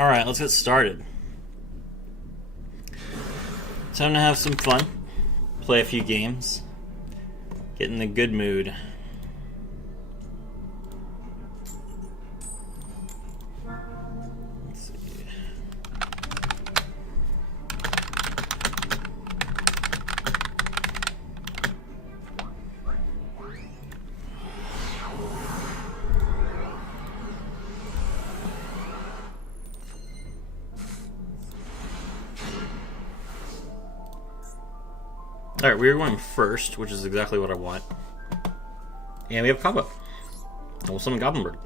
Alright, let's get started. Time to have some fun. Play a few games. Get in the good mood. Let's see. Alright, we're going first, which is exactly what I want. And we have combo. And we'll summon Goblinberg.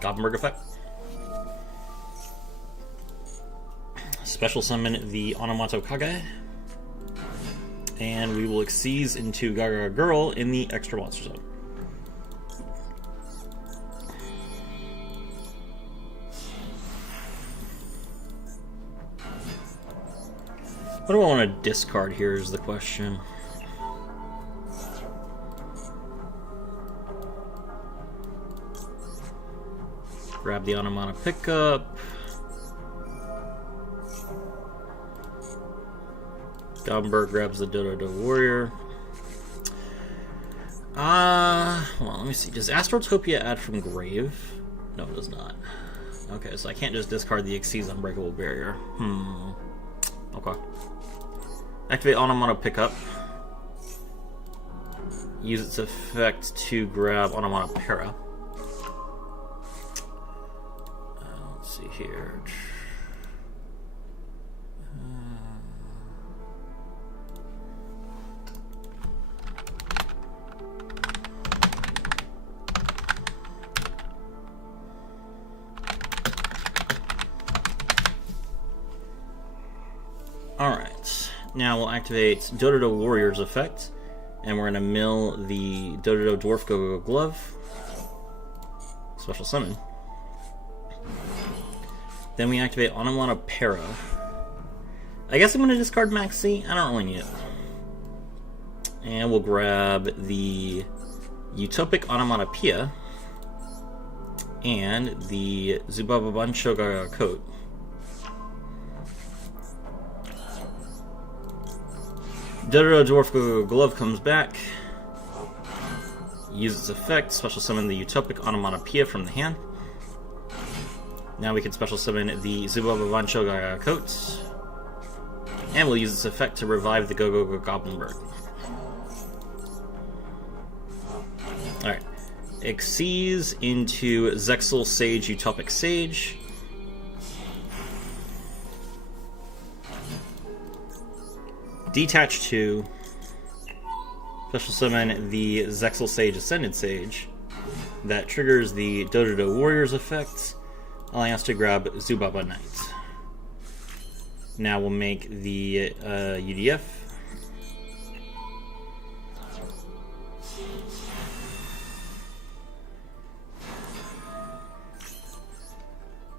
Goblinberg effect. Special summon the Onomato Kage. And we will Xyz into Gaga Girl in the extra monster zone. What do I want to discard here is the question. Grab the Onomata pickup. Goblinberg grabs the Dodo Warrior. Well, let me see. Does Astrotopia add from grave? No, it does not. Okay, so I can't just discard the Xyz Unbreakable Barrier. Okay. Activate Onomata Pickup. Use its effect to grab Onomata Para. Let's see here. Alright, now we'll activate Dodo Warrior's effect, and we're going to mill the Dodo Dwarf Go-Go Glove. Special summon. Then we activate Onomata Para. I guess I'm going to discard Maxi. I don't really need it. And we'll grab the Utopic Onomatopoeia and the Zubababancho Gaga Coat. Dodo Dwarf Go-Go Glove comes back. Use its effect, special summon the Utopic Onomatopoeia from the hand. Now we can special summon the Zubababancho Gaga Coat. And we'll use its effect to revive the Go-Go Goblinberg. Alright. Xyz into Zexal Sage Utopic Sage. Detach 2. Special summon the Zexal Sage Ascended Sage. That triggers the Dodo Warriors effect, allowing us to grab Zubaba Knight. Now we'll make the UDF.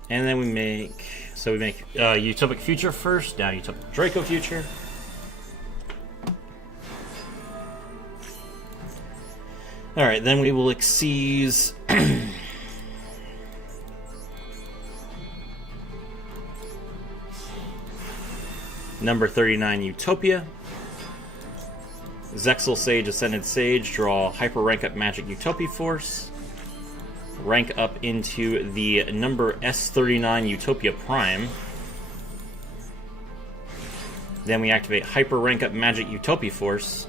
And then we make Utopic Future first, now Utopic Draco Future. Alright, then we will Xyz number 39 Utopia. Zexal Sage Ascended Sage, draw Hyper Rank Up Magic Utopia Force. Rank up into the number S39 Utopia Prime. Then we activate Hyper Rank Up Magic Utopia Force.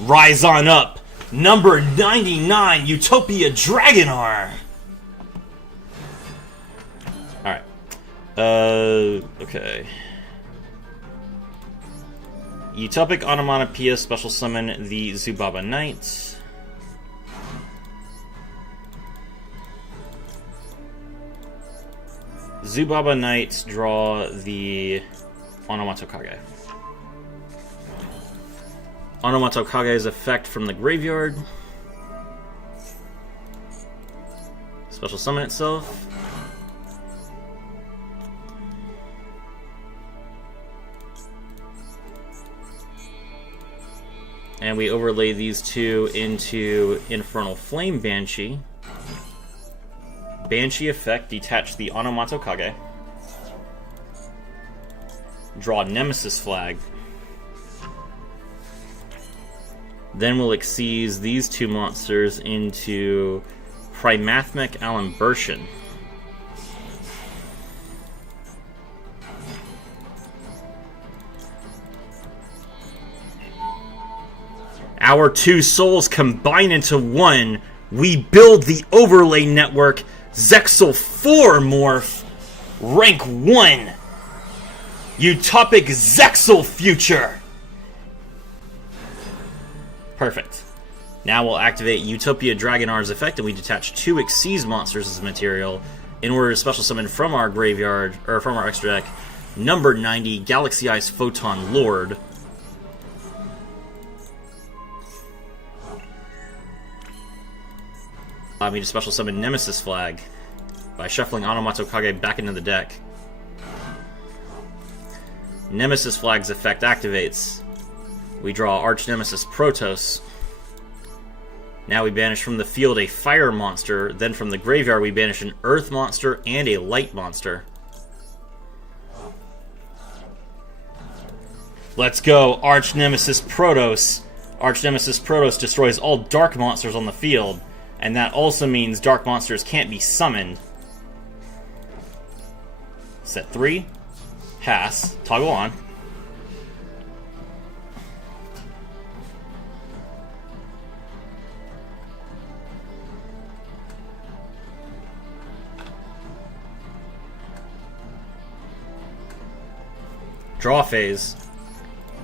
Rise on up, number 99 Utopia Dragonar. Alright. Okay. Utopic Onomatopoeia, special summon the Zubaba Knight. Zubaba Knight, draw the Onomato Kage. Onomato Kage's effect from the graveyard. Special summon itself. And we overlay these two into Infernal Flame Banshee. Banshee effect, detach the Onomato Kage. Draw Nemesis flag. Then we'll exceed these two monsters into Primathmic Alimbertion. Our two souls combine into one. We build the overlay network Zexal 4 Morph. Rank 1. Utopic Zexal future. Perfect. Now we'll activate Utopia Dragonar's effect, and we detach 2 Xyz monsters as material in order to special summon from our graveyard, or from our extra deck, number 90, Galaxy Ice Photon Lord. Allow me to special summon Nemesis Flag by shuffling Onomato Kage back into the deck. Nemesis Flag's effect activates. We draw Arch Nemesis Protos. Now we banish from the field a fire monster. Then from the graveyard we banish an earth monster and a light monster. Let's go, Arch Nemesis Protos. Arch Nemesis Protos destroys all dark monsters on the field. And that also means dark monsters can't be summoned. Set 3. Pass. Toggle on. Draw phase.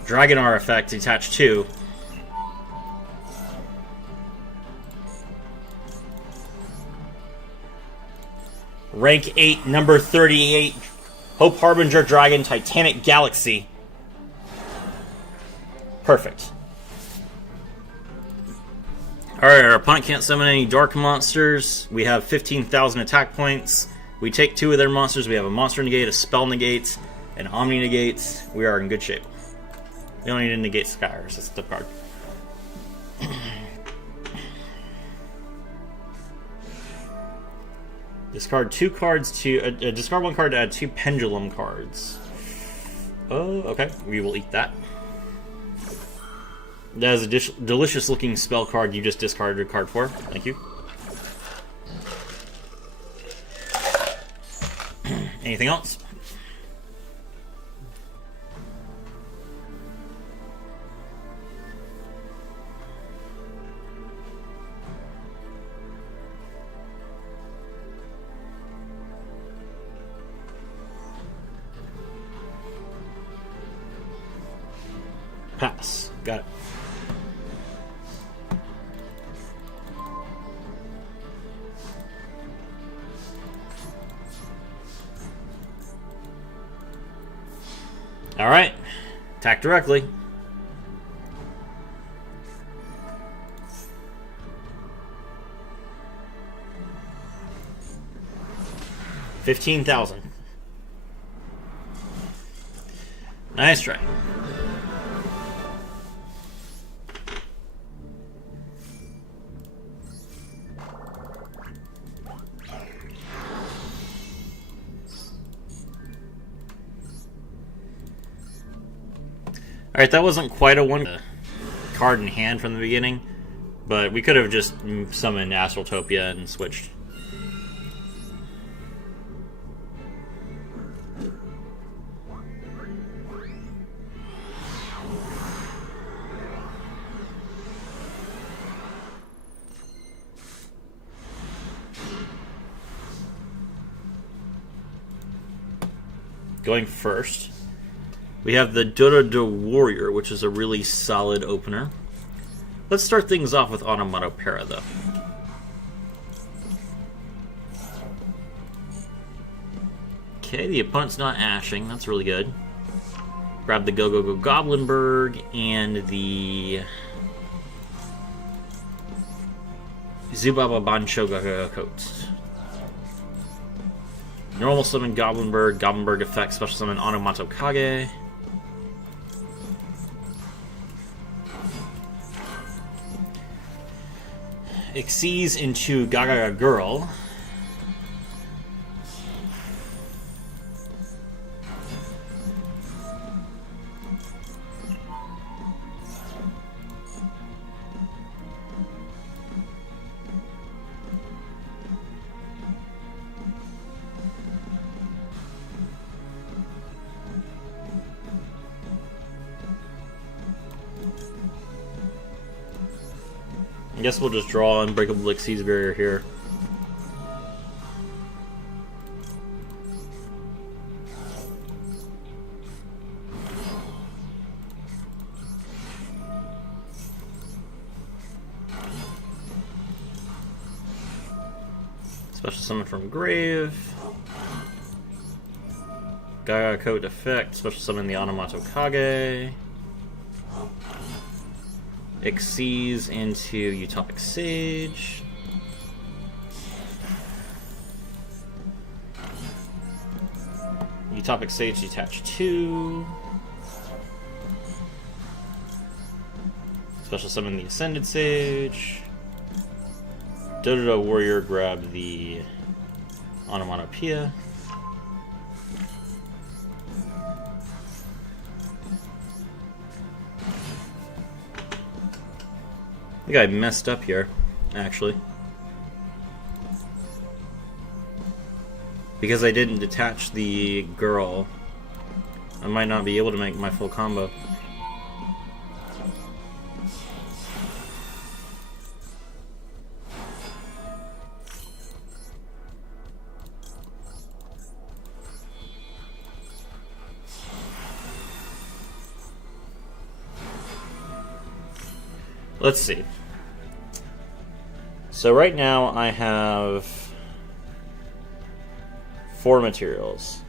Dragonar effect, detach 2. Rank 8, number 38, Hope Harbinger Dragon, Titanic Galaxy. Perfect. Alright, our opponent can't summon any dark monsters. We have 15,000 attack points. We take 2 of their monsters. We have a monster negate, a spell negate, an omni negate. We are in good shape. We don't need to negate Skyers. That's the card. Discard 2 cards to... discard 1 card to add 2 Pendulum cards. Oh, okay. We will eat that. That is a delicious-looking spell card you just discarded a card for. Thank you. Anything else? Pass. Got it. Alright. Attack directly. $15,000. Nice try. Alright, that wasn't quite a one card in hand from the beginning, but we could have just summoned Astraltopia and switched. Going first, we have the Dodo Warrior, which is a really solid opener. Let's start things off with Onomatopera, though. Okay, the opponent's not ashing. That's really good. Grab the Go Goblinberg and the Zubaba Bansho Coat. Normal summon Goblinberg, Goblinberg effect, special summon Onomato Kage. Xyz into Gaga Girl. I guess we'll just draw Unbreakable Xyz Barrier here. Special Summon from Grave. Gaga Code Effect. Special Summon the Onomato Kage. Xyz into Utopic Sage. Utopic Sage detach 2. Special Summon the Ascended Sage. Dododo Warrior grab the Onomatopoeia. I think I messed up here, actually. Because I didn't detach the girl, I might not be able to make my full combo. Let's see. So right now I have 4 materials.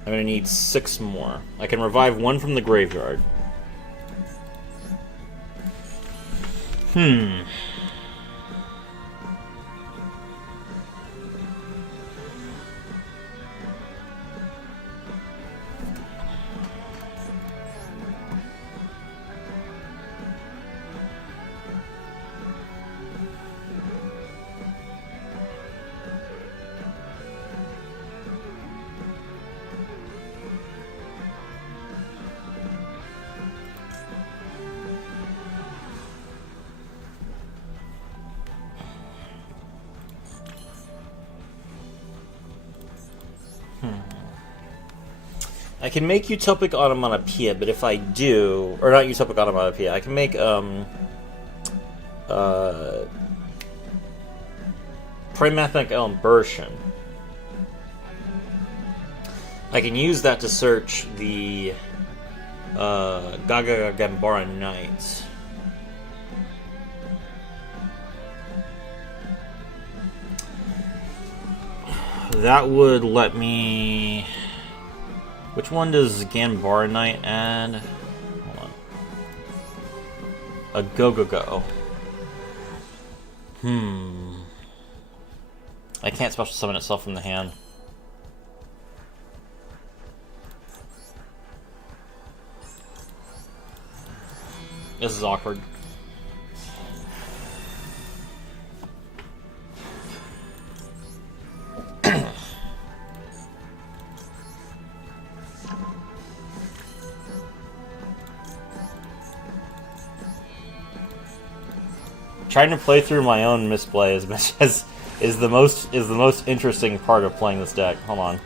I'm going to need 6 more. I can revive 1 from the graveyard. I can make Utopic Onomatopoeia, but if I do... Or not Utopic Onomatopoeia, I can make, Primathic Elmbertian. I can use that to search the, Gaga Gambara Knight. That would let me... Which one does Gambara Knight add? Hold on. A Go-Go-Go. I can't special summon itself from the hand. This is awkward. Trying to play through my own misplay as much as is the most interesting part of playing this deck. Hold on.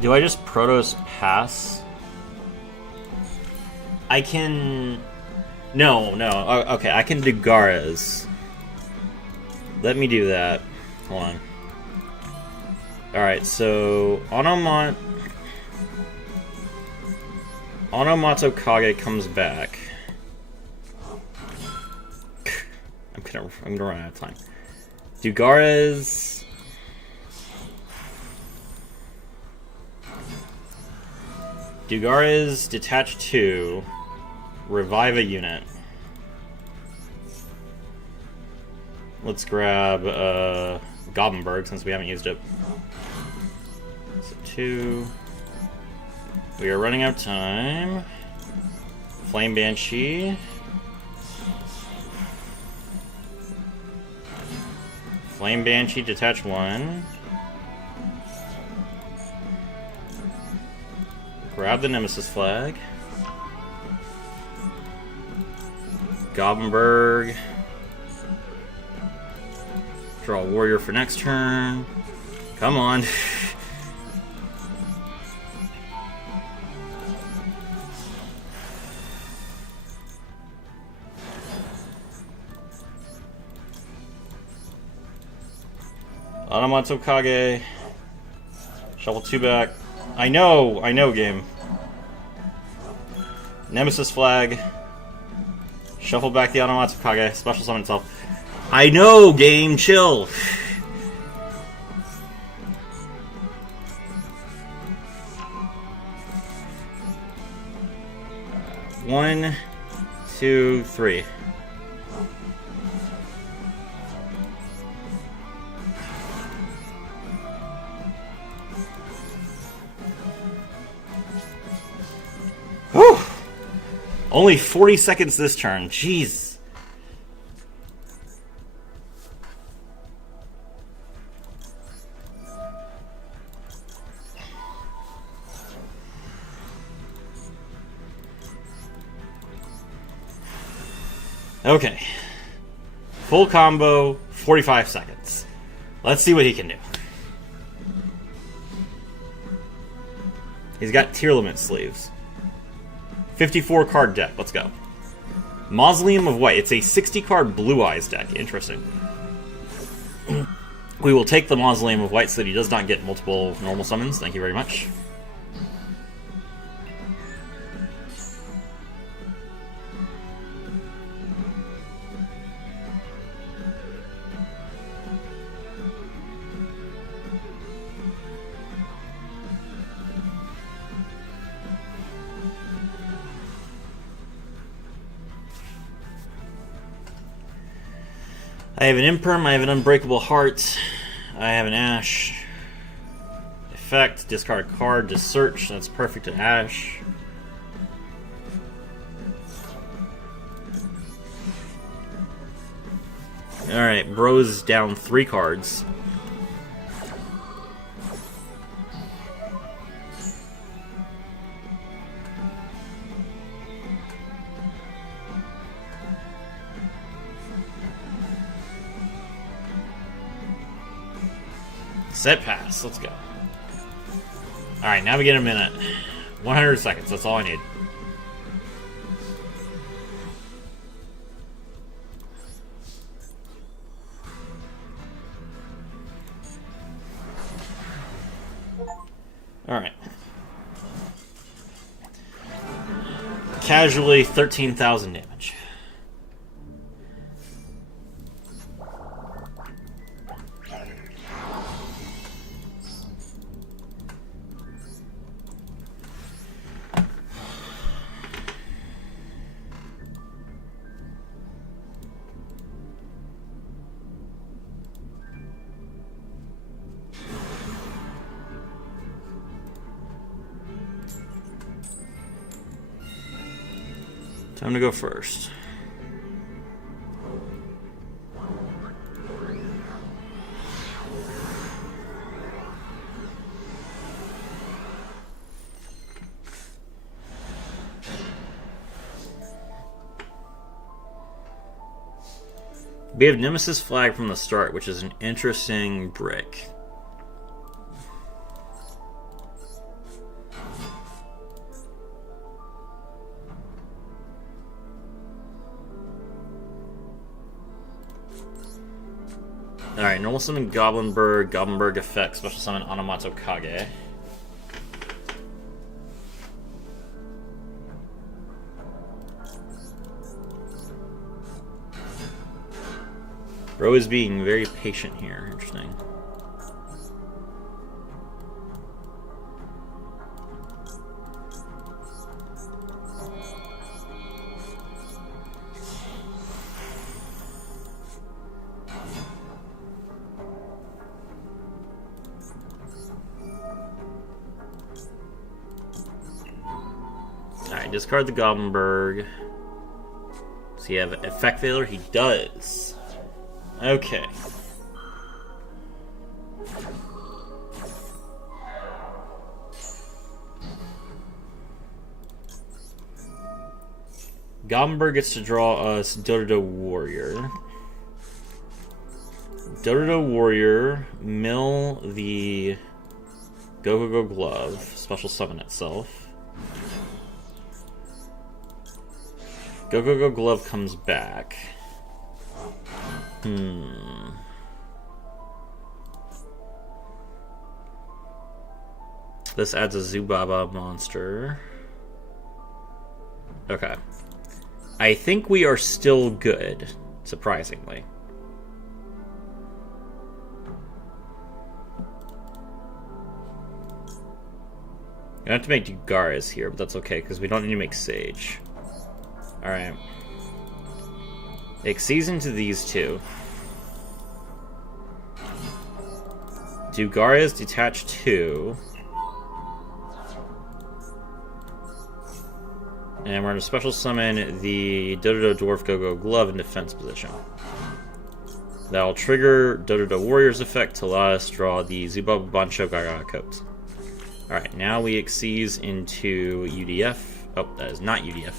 Do I just Protos pass? I can... No. Okay, I can do Garas. Let me do that. Hold on. Alright, so... Onomato Kage comes back. I'm gonna run out of time. Do Garas... Dugares, detach 2. Revive a unit. Let's grab Goblinberg since we haven't used it. So 2. We are running out of time. Flame Banshee. Flame Banshee, detach 1. Grab the Nemesis flag. Goblinberg. Draw a warrior for next turn. Come on. Anamatsu Kage. Shuffle 2 back. I know, game. Nemesis flag. Shuffle back the Anamatsu Kage. Special summon itself. I know, game. Chill. One, 2, 3. Whew. Only 40 seconds this turn. Jeez. Okay. Full combo, 45 seconds. Let's see what he can do. He's got tier limit sleeves. 54 card deck. Let's go. Mausoleum of White. It's a 60 card Blue Eyes deck. Interesting. We will take the Mausoleum of White so that he does not get multiple normal summons. Thank you very much. I have an Imperm, I have an Unbreakable Heart, I have an Ash. Effect, discard a card to search, that's perfect to Ash. Alright, Bro's down 3 cards. Set pass, let's go. Alright, now we get a minute. 100 seconds, that's all I need. Alright. Casually, 13,000 damage. Time to go first. We have Nemesis Flag from the start, which is an interesting brick. Alright, normal summon Goblinberg, Goblinberg effect, special summon Anamatsu Kage. Bro is being very patient here, interesting. Alright, discard the Goblinberg. Does he have effect failure? He does. Okay. Goblinberg gets to draw us Dodo Warrior. Dodo Warrior, mill the Go Glove, special summon itself. Go Glove comes back. This adds a Zubaba monster. Okay. I think we are still good, surprisingly. I have to make Dugaras here, but that's okay, because we don't need to make Sage. Alright. Exceeds into these two. Dugaras detach 2. And we're going to special summon the Dodo Dwarf Go Glove in defense position. That'll trigger Dodo Warrior's effect to allow us to draw the Zubaba Bancho Gaga coat. Alright, now we exceeds into UDF. Oh, that is not UDF.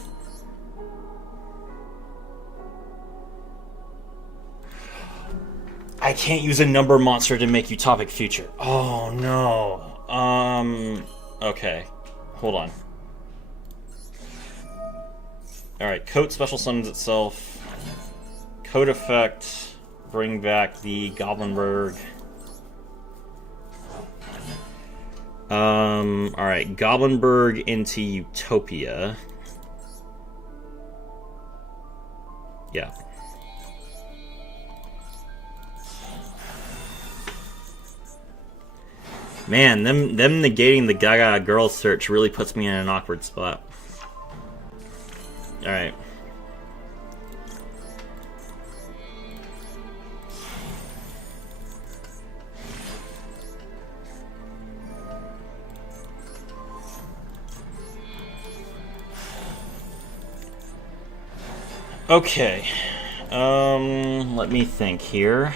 I can't use a number monster to make Utopic Future. Oh no. Okay. Hold on. Alright, Coat special summons itself. Coat effect. Bring back the Goblinberg. Alright, Goblinberg into Utopia. Yeah. Man, them negating the Gaga girl search really puts me in an awkward spot. Alright. Okay. Let me think here.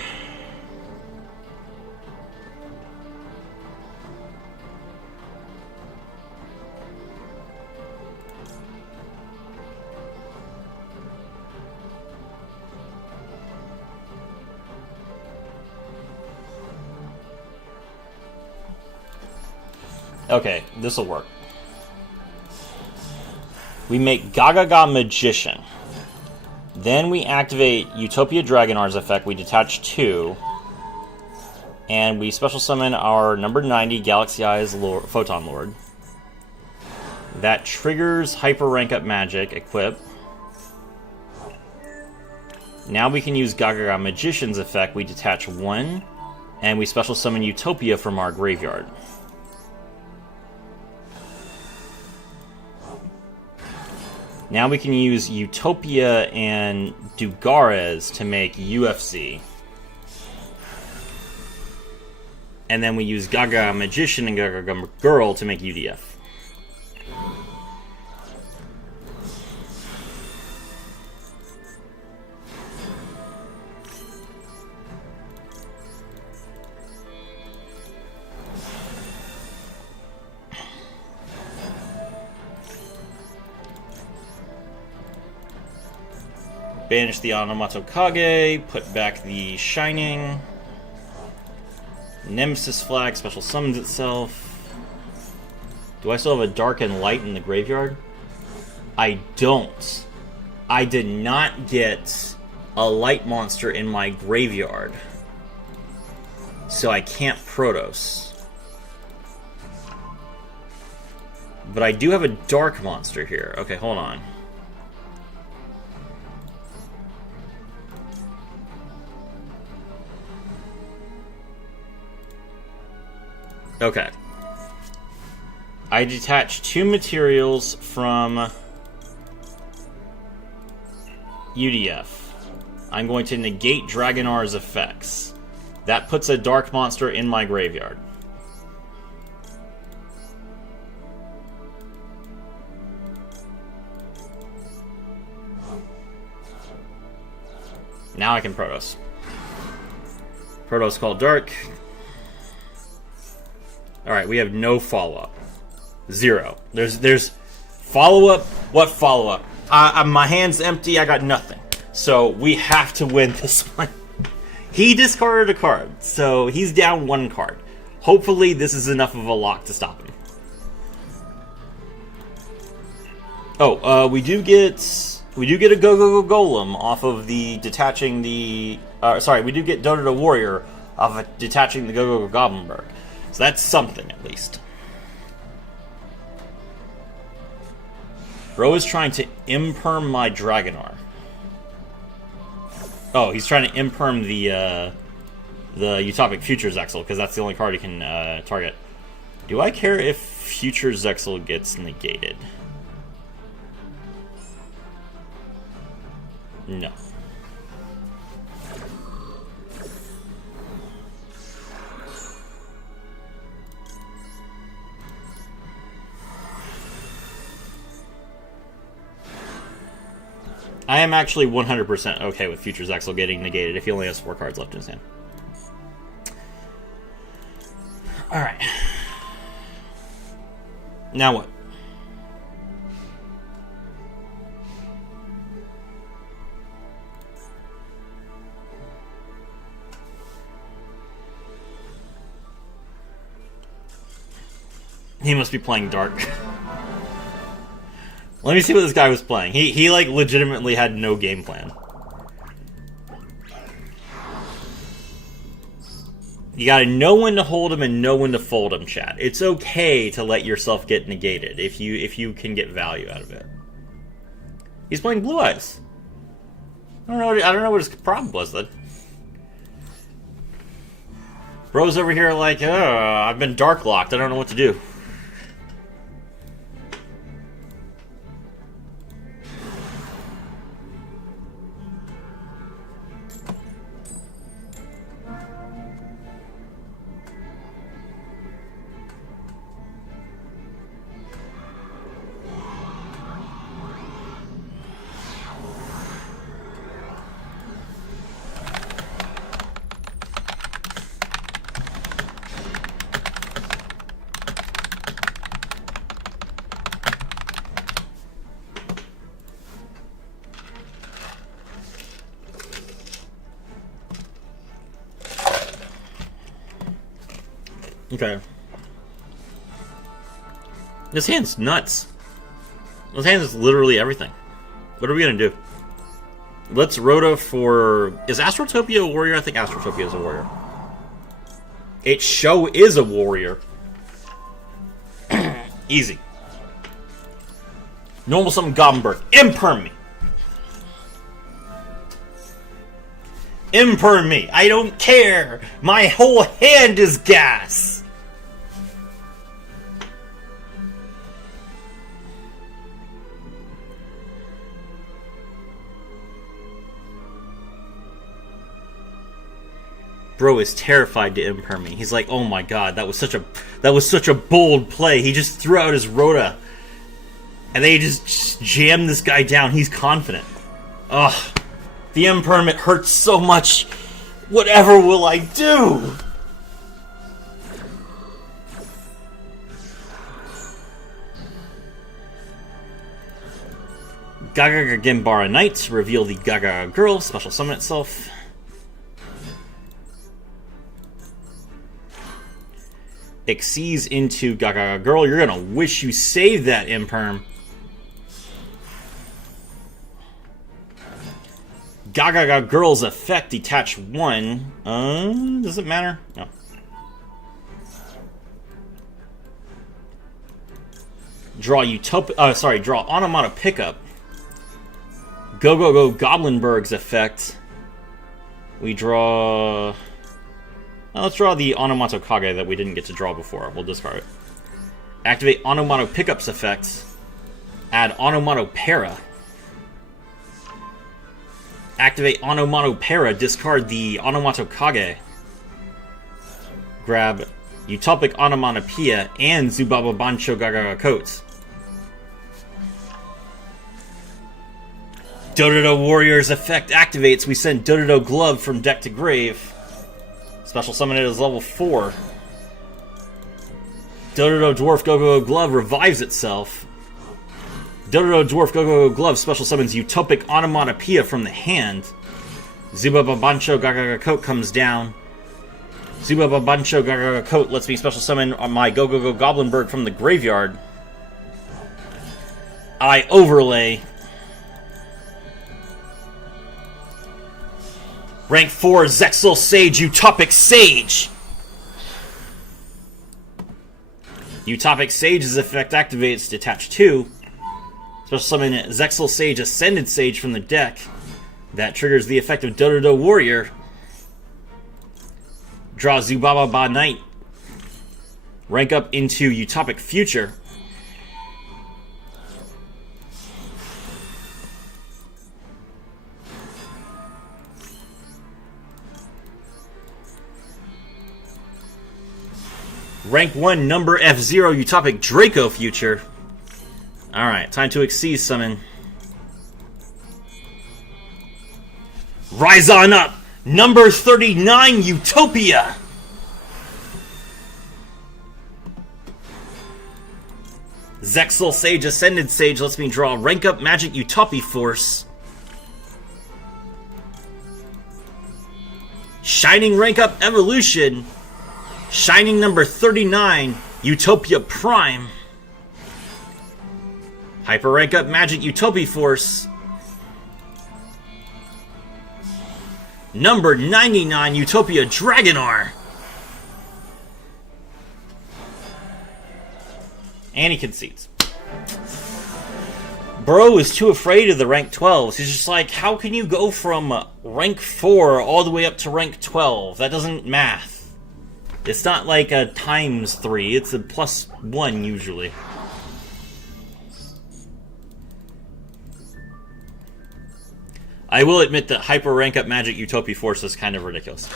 Okay, this'll work. We make Gaga Magician. Then we activate Utopia Dragonar's effect. We detach 2. And we special summon our number 90 Galaxy Eyes Lord, Photon Lord. That triggers Hyper Rank Up Magic, equip. Now we can use Gaga Magician's effect. We detach 1. And we special summon Utopia from our graveyard. Now we can use Utopia and Dugaras to make UFC. And then we use Gaga Magician and Gaga Girl to make UDF. Banish the Onomato Kage, put back the Shining. Nemesis Flag special summons itself. Do I still have a Dark and Light in the graveyard? I don't. I did not get a light monster in my graveyard. So I can't Protos. But I do have a dark monster here. Okay, hold on. Okay. I detach 2 materials from UDF. I'm going to negate Dragonar's effects. That puts a dark monster in my graveyard. now I can Protos. Protos called Dark. Alright, we have no follow-up. 0. There's follow-up. What follow-up? My hand's empty, I got nothing. So we have to win this one. He discarded a card, so he's down 1 card. Hopefully this is enough of a lock to stop him. Oh, we do get a Go Golem off of the detaching the... sorry, we do get Dodo Warrior off of detaching the Go Goblinberg. So that's something, at least. Bro is trying to imperm my Dragonar. Oh, he's trying to imperm the Utopic Future Zexal, because that's the only card he can target. Do I care if Future Zexal gets negated? No. I am actually 100% okay with Future Zexal getting negated if he only has 4 cards left in his hand. Alright. Now what? He must be playing Dark. Let me see what this guy was playing. He like legitimately had no game plan. You gotta know when to hold him and know when to fold him, chat. It's okay to let yourself get negated if you can get value out of it. He's playing Blue Eyes. I don't know what his problem was then. Bro's over here like, I've been dark locked. I don't know what to do. Okay. This hand's nuts. This hand is literally everything. What are we gonna do? Let's Rhoda for... Is Astrotopia a warrior? I think Astrotopia is a warrior. It show is a warrior. Easy. Normal summon Goblinberg. Imperm me. Imperm me. I don't care. My whole hand is gas. Bro is terrified to imperm me. He's like, "Oh my god, that was such a bold play. He just threw out his Rhoda, and they just jammed this guy down. He's confident. Ugh, the imperm, it hurts so much. Whatever will I do?" Gaga Gimbara Knight, reveal the Gaga Girl, special summon itself. Exceeds into Gaga Girl. You're gonna wish you saved that imperm. Gaga Girl's effect, detach 1. Does it matter? No. Draw Utopia. Draw Onomata Pickup. Go Goblinberg's effect. We draw. Let's draw the Onomato Kage that we didn't get to draw before. We'll discard it. Activate Onomato Pickup's effect. Add Onomato Para. Activate Onomato Para. Discard the Onomato Kage. Grab Utopic Onomatopoeia and Zubaba Bancho Gaga Coats. Dododo Warrior's effect activates. We send Dododo Glove from deck to grave. Special summon it as level 4. Dododo Dwarf Go-Go Glove revives itself. Dododo Dwarf Go-Go Glove special summons Utopic Onomatopoeia from the hand. Zubababancho Gagaga Coat comes down. Zubababancho Gagaga Coat lets me special summon my Go-Go-Go Goblinberg from the graveyard. I overlay. Rank 4 Zexal Sage Utopic Sage. Utopic Sage's effect activates. Detach 2. Special summon Zexal Sage Ascended Sage from the deck. That triggers the effect of Dododo Warrior. Draw Zubaba Ba Knight. Rank up into Utopic Future. Rank 1 number F0 Utopic Draco Future. Alright, time to Exceed summon. Rise on up! Number 39 Utopia! Zexal Sage Ascended Sage lets me draw Rank Up Magic Utopia Force. Shining Rank Up Evolution. Shining number 39 Utopia Prime. Hyper Rank Up Magic Utopia Force. Number 99 Utopia Dragonar. And he concedes. Bro is too afraid of the rank 12s. He's just like, how can you go from rank 4 all the way up to rank 12? That doesn't math. It's not like a times 3, it's a plus 1 usually. I will admit that hyper rank up Magic Utopia Force is kind of ridiculous.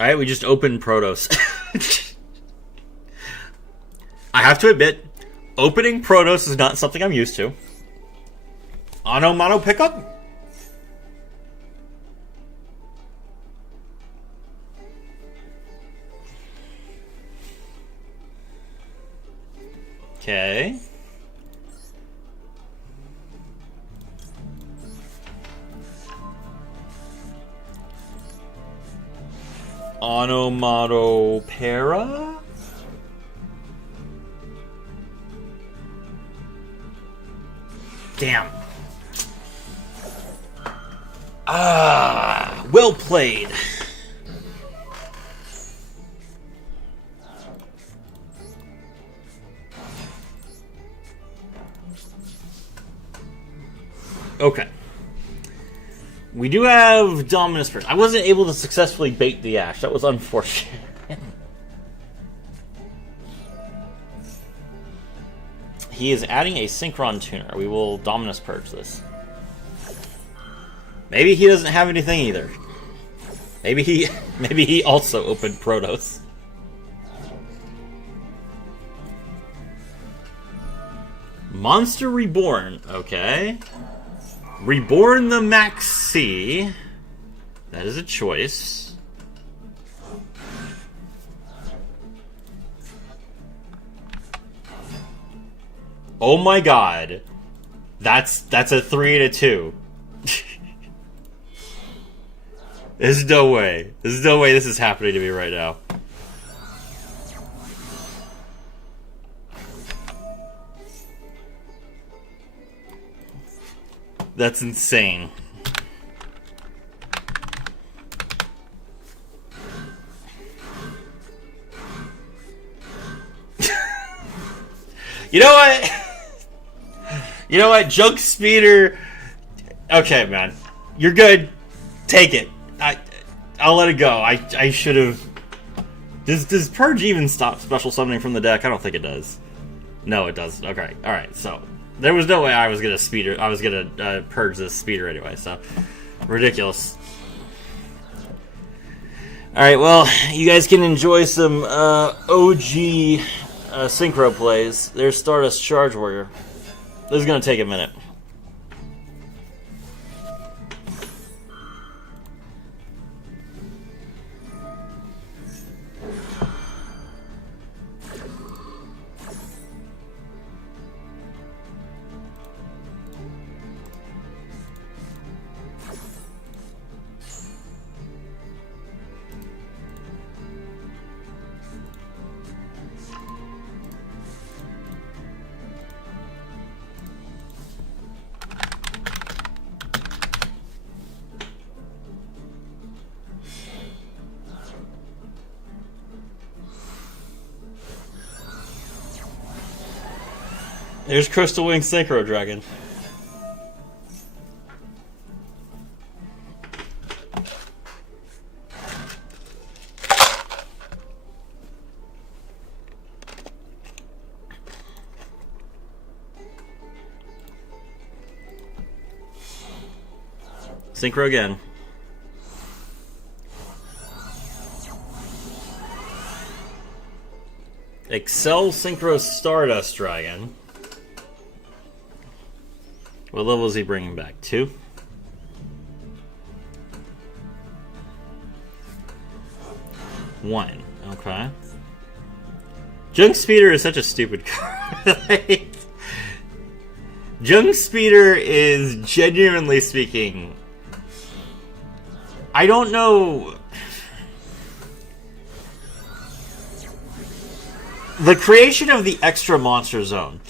Alright, we just opened Protos. I have to admit, opening Protos is not something I'm used to. Mono pickup? Okay. Onomatopoeia? Damn. Ah, well played. Okay. We do have Dominus first. I wasn't able to successfully bait the Ash. That was unfortunate. He is adding a Synchron Tuner. We will Dominus Purge this. Maybe he doesn't have anything either. Maybe he also opened Protos. Monster Reborn. Okay. Reborn the Maxi. That is a choice. Oh my god. That's a 3 and a 2. There's no way. There's no way this is happening to me right now. That's insane. You know what? You know what? Junk Speeder. Okay, man. You're good. Take it. I'll let it go. I should have... Does Purge even stop special summoning from the deck? I don't think it does. No, it doesn't. Okay, alright, so... There was no way I was gonna speeder. I was gonna purge this speeder anyway, so... Ridiculous. Alright, well, you guys can enjoy some OG synchro plays. There's Stardust Charge Warrior. This is gonna take a minute. There's Crystal Wing Synchro Dragon. Synchro again. Zexal Synchro Stardust Dragon. What level is he bringing back? 2? 1. Okay. Junk Speeder is such a stupid card. Junk Speeder is, genuinely speaking... I don't know... The creation of the extra monster zone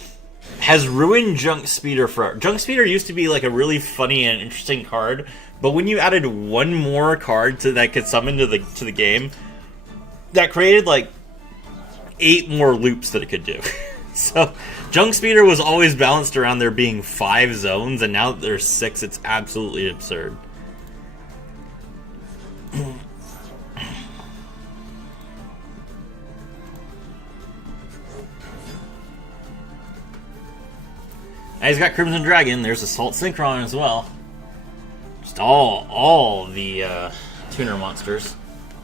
has ruined Junk Speeder forever. Junk Speeder used to be like a really funny and interesting card, but when you added one more card that could summon to the game, that created like 8 more loops that it could do. So Junk Speeder was always balanced around there being 5 zones, and now that there's 6, it's absolutely absurd. And he's got Crimson Dragon. There's Assault Synchron as well. Just all the tuner monsters.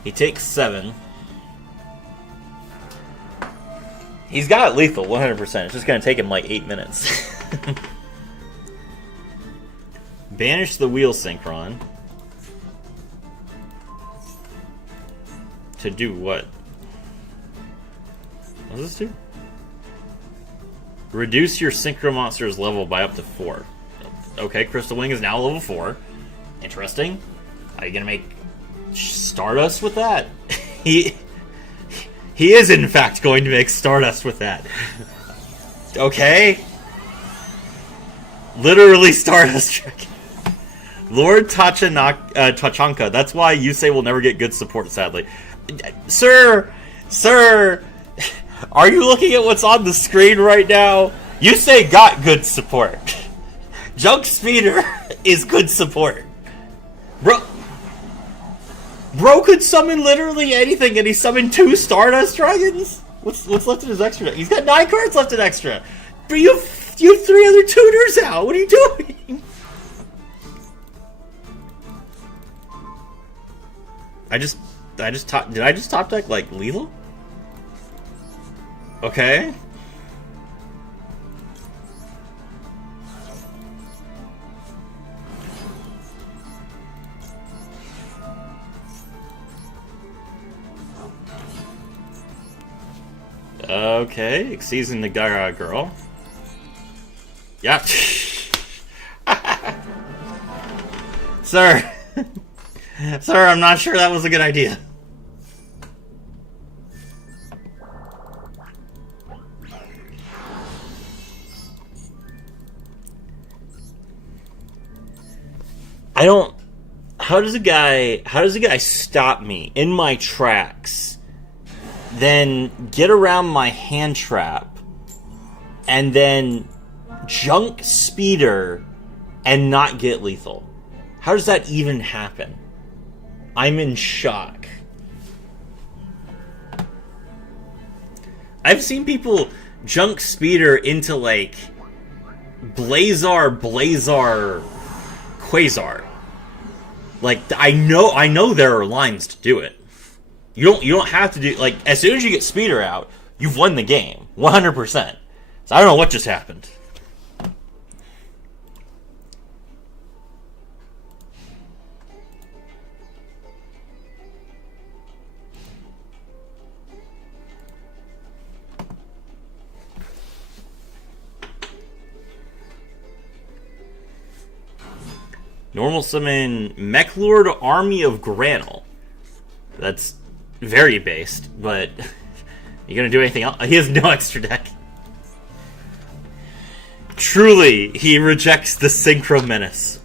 He takes 7. He's got lethal 100%. It's just going to take him like 8 minutes. Banish the Wheel Synchron. To do what? What does this do? Reduce your Synchro Monster's level by up to 4. Okay, Crystal Wing is now level 4. Interesting. Are you gonna make Stardust with that? He is in fact going to make Stardust with that. Okay. Literally Stardust. Lord Tachanka. That's why Yusei will never get good support, sadly. Sir! Are you looking at what's on the screen right now? Yusei got good support. Junk Speeder is good support. Bro could summon literally anything, and he summoned 2 Stardust Dragons? What's left in his extra deck? He's got 9 cards left in extra. But you have 3 other tuners out. What are you doing? Did I just top deck like lethal? Okay. Okay, seizing the Gaga girl. Yeah. Sir. Sir, I'm not sure that was a good idea. I don't... How does a guy stop me in my tracks, then get around my hand trap, and then Junk Speeder and not get lethal? How does that even happen? I'm in shock. I've seen people junk Speeder into, like, Blazar, Quasar. Like, I know there are lines to do it. You don't have to do, like, as soon as you get Speeder out, you've won the game. 100%. So I don't know what just happened. Normal summon Mechlord Army of Granel. That's very based, but you gonna do anything else? He has no extra deck. Truly, he rejects the Synchro Menace.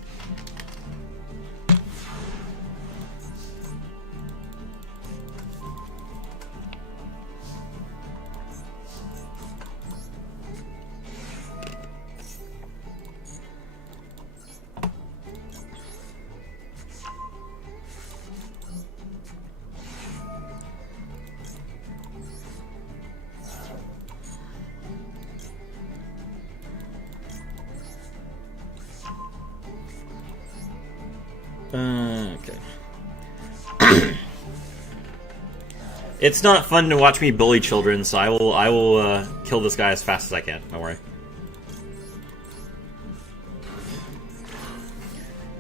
Okay. It's not fun to watch me bully children, so I will kill this guy as fast as I can. Don't worry.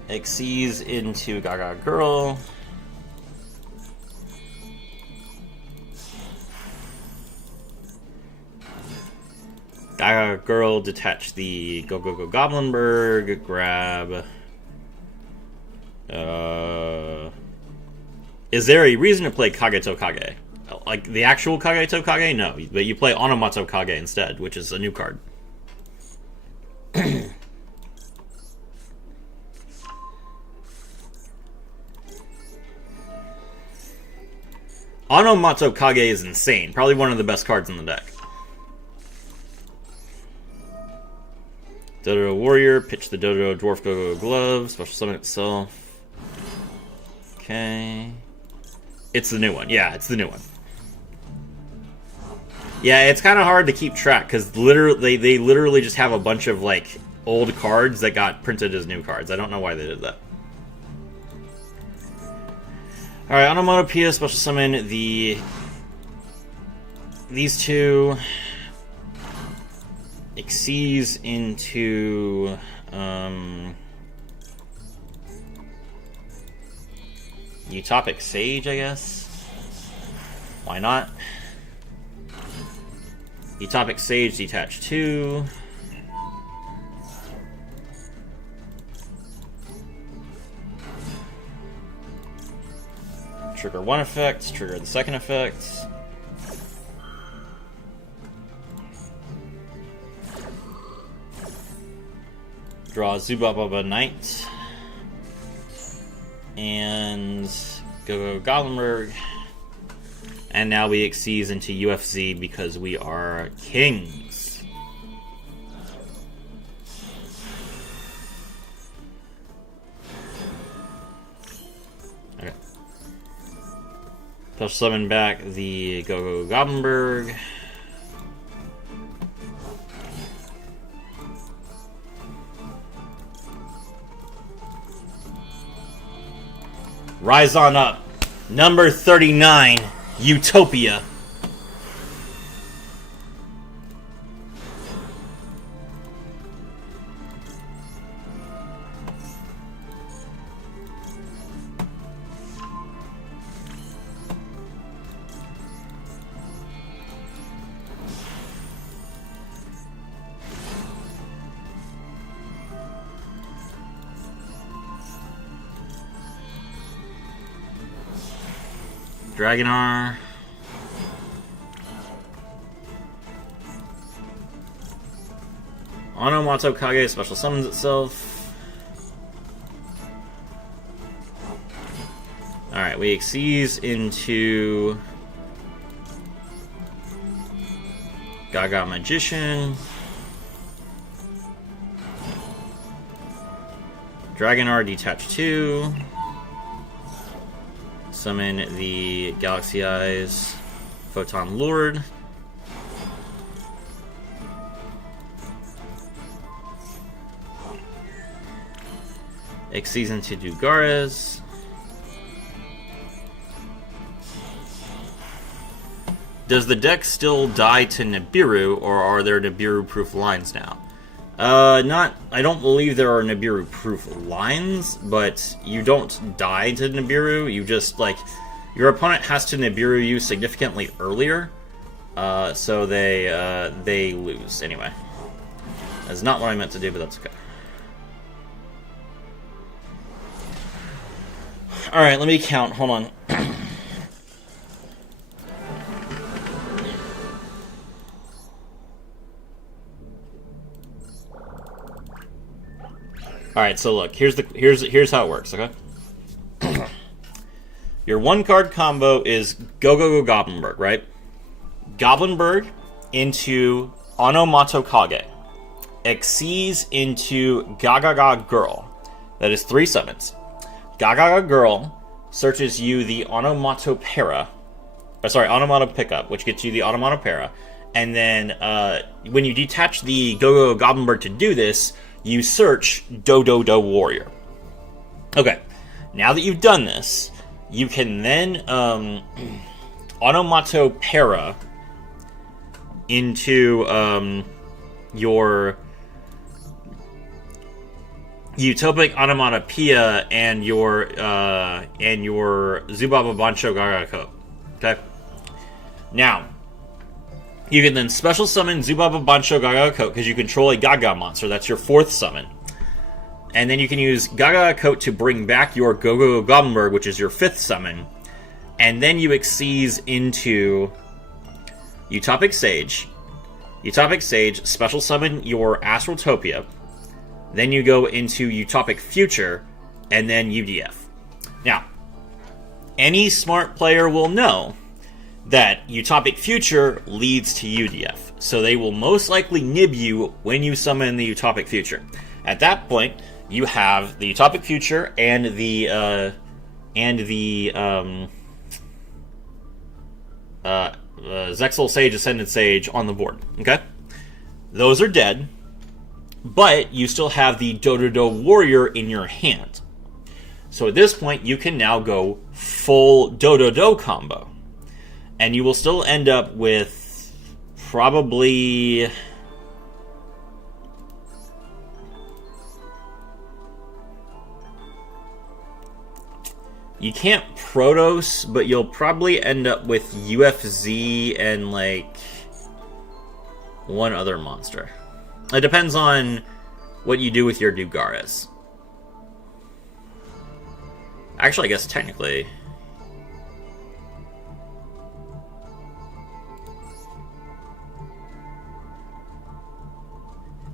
Xyz into Gaga Girl. Gaga Girl, detach the Go Goblinberg, grab. Is there a reason to play Kageto Kage? Like the actual Kageto Kage? No, but you play Onomatsu Kage instead, which is a new card. Onomatsu Kage is insane. Probably one of the best cards in the deck. Dodo Warrior, pitch the Dodo Dwarf Go Glove, special summon itself. Okay. It's the new one. Yeah, it's the new one. Yeah, it's kind of hard to keep track because literally they literally just have a bunch of like old cards that got printed as new cards. I don't know why they did that. All right, Onomatopoeia, special summon these two. Xyz into Utopic Sage, I guess. Why not? Utopic Sage, detach 2. Trigger one effect, trigger the second effect. Draw Zubababa Knight. And go Goblinberg. And now we Xyz into UFZ because we are kings. Okay. Special summon back the Go Goblinberg. Rise on up. Number 39, Utopia. Dragonar. Onomatsu Kage special summons itself. Alright, we Xyz into Gaga Magician. Dragonar detach 2. Summon the Galaxy Eyes Photon Lord. Exceeds into Dugares. Does the deck still die to Nibiru, or are there Nibiru-proof lines now? I don't believe there are Nibiru-proof lines, but you don't die to Nibiru. You just, like, your opponent has to Nibiru you significantly earlier, so they lose. Anyway, that's not what I meant to do, but that's okay. Alright, let me count. Hold on. Alright, so look, here's how it works, okay? Your 1-card combo is Go Go Go Goblinberg, right? Goblinberg into Onomato Kage. Xyz into Gagaga Girl. That is 3 summons. Gagaga Girl searches you the Onomato Pickup, which gets you the Onomato Para. And then when you detach the Go Go Go Goblinberg to do this, you search Do Warrior. Okay, now that you've done this, you can then Onomato Para into your Utopic Onomatopoeia and your Zubaba Bancho Gagako. Okay? Now, you can then special summon Zubaba Bancho Gagako because you control a Gaga monster. That's your 4th summon. And then you can use Gaga Coat to bring back your Go Go Go Goblinberg, which is your 5th summon. And then you Xyz into Utopic Sage. Utopic Sage, special summon your Astraltopia. Then you go into Utopic Future, and then UDF. Now, any smart player will know that Utopic Future leads to UDF. So they will most likely nib you when you summon the Utopic Future. At that point, you have the Utopic Future and the Zexal Sage, Ascended Sage on the board. Okay? Those are dead, but you still have the Do Warrior in your hand. So at this point, you can now go full Do combo. And you will still end up with probably... You can't Protos, but you'll probably end up with UFZ and, like, one other monster. It depends on what you do with your Dugares. Actually, I guess technically...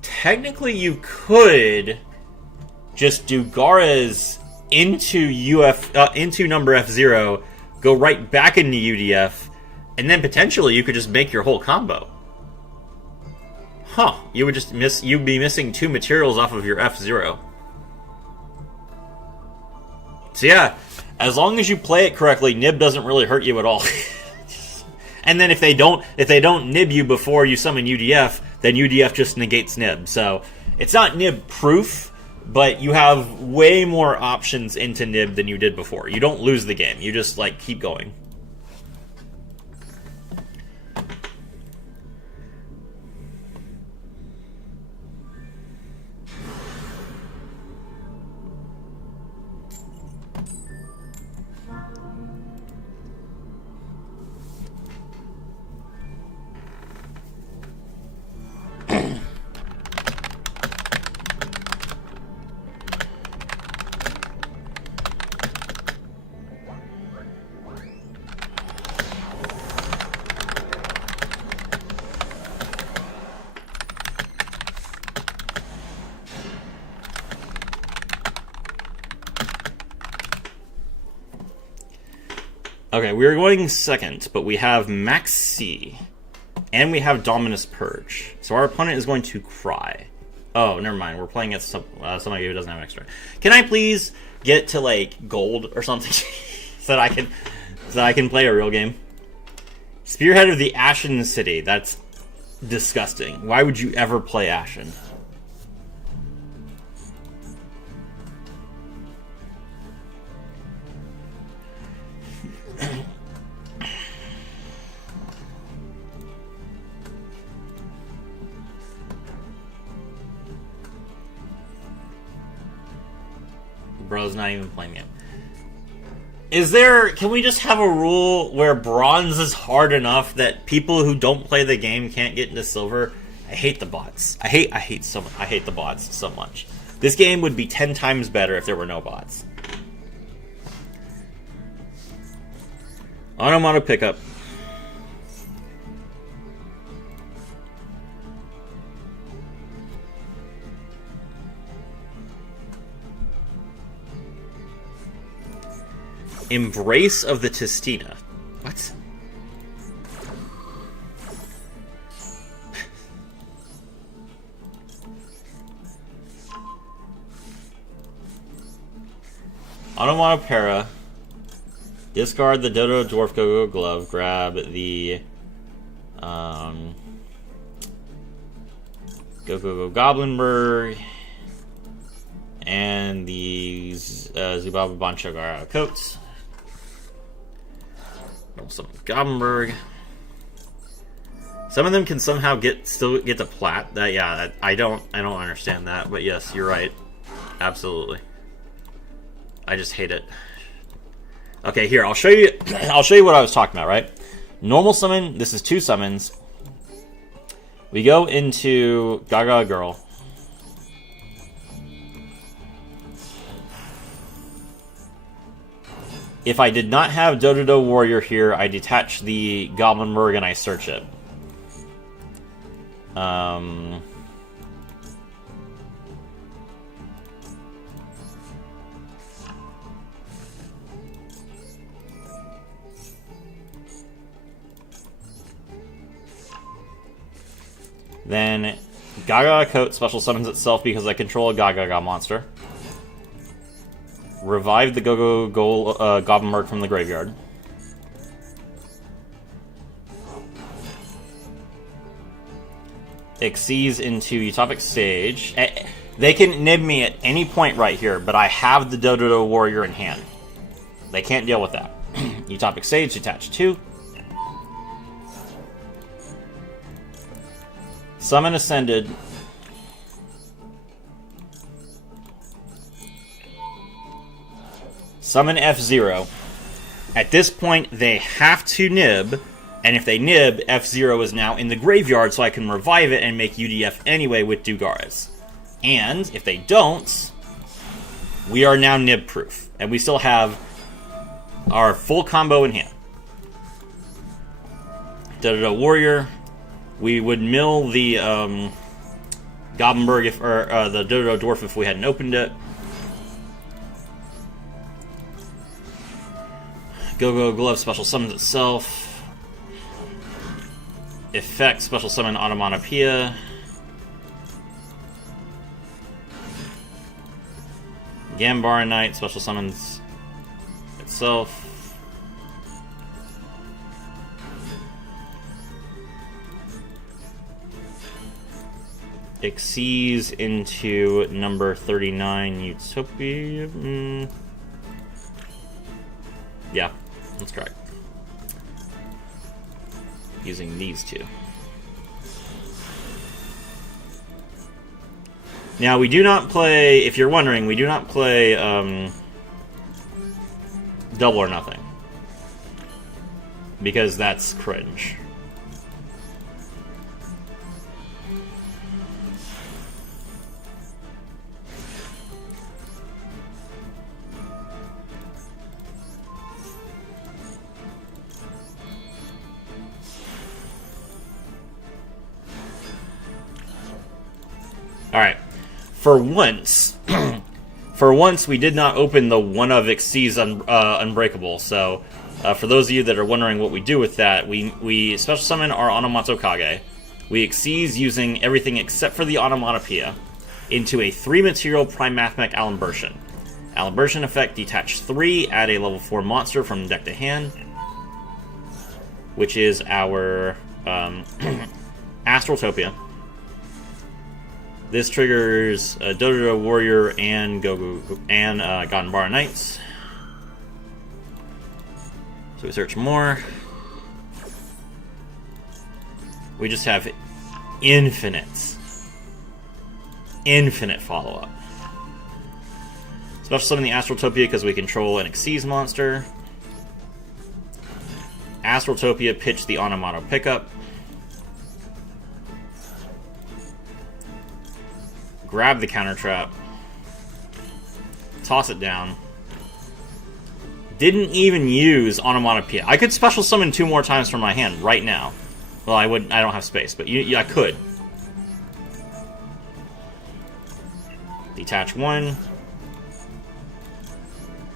Technically, you could just do Gares into number F0, go right back into UDF, and then potentially you could just make your whole combo. Huh? You'd be missing 2 materials off of your F0. So yeah, as long as you play it correctly, nib doesn't really hurt you at all. And then if they don't nib you before you summon UDF, then UDF just negates nib. So it's not nib proof, but you have way more options into nib than you did before. You don't lose the game. You just, like, keep going. Okay, we're going second, but we have Max C, and we have Dominus Purge. So our opponent is going to cry. Oh, never mind. We're playing against somebody who doesn't have extra. Can I please get to, like, gold or something? so that I can play a real game. Spearhead of the Ashen City. That's disgusting. Why would you ever play Ashen? Bro's not even playing it. Can we just have a rule where bronze is hard enough that people who don't play the game can't get into silver? I hate the bots. I hate the bots so much. This game would be 10 times better if there were no bots. Automata pickup. Embrace of the Testina. What? Automata Para. Discard the Dodo Dwarf Go-Go Glove. Grab the Go-Go Goblinberg. And the Zubaba Banchagara coats. Some Goblinberg. Some of them can somehow still get to plat. I don't understand that, but yes, you're right. Absolutely. I just hate it. Okay, here, I'll show you what I was talking about, right? Normal summon, this is 2 summons. We go into Gaga Girl. If I did not have Dododo Warrior here, I detach the Goblinberg and I search it. Then Gaga Coat special summons itself because I control a Gaga monster. Revive the Goblinberg from the graveyard. Exceeds into Utopic Sage. They can nib me at any point right here, but I have the Dododo Warrior in hand. They can't deal with that. Utopic Sage, detach 2. Summon Ascended. Summon F-Zero. At this point, they have to nib, and if they nib, F-Zero is now in the graveyard, so I can revive it and make UDF anyway with Dugaras. And, if they don't, we are now nib-proof, and we still have our full combo in hand. Dododo Warrior. We would mill the Goblinberg, the Dododo Dwarf if we hadn't opened it. Go-Go Glove special summons itself. Effect special summon Automatopoeia. Gambara Knight special summons itself. Exceeds into number 39 Utopia. Yeah. That's correct. Using these 2. Now, we do not play, if you're wondering, we do not play Double or Nothing. Because that's cringe. Alright, for once, we did not open the one of Exceeds Unbreakable, so for those of you that are wondering what we do with that, we special summon our Onomato Kage. We Exceeds using everything except for the Onomatopoeia into a 3-material Prime Mathemech Alimbertion. Aliburtion effect, detach 3, add a level 4 monster from deck to hand, which is our Astraltopia. This triggers Dodo Warrior and Ganbara Knights. So we search more. We just have infinite follow-up. Special summon the Astraltopia because we control an Xyz monster. Astraltopia, pitch the Onomato pickup. Grab the counter trap. Toss it down. Didn't even use Onomatopoeia. I could special summon 2 more times from my hand right now. Well, I wouldn't. I don't have space, but I could. Detach 1.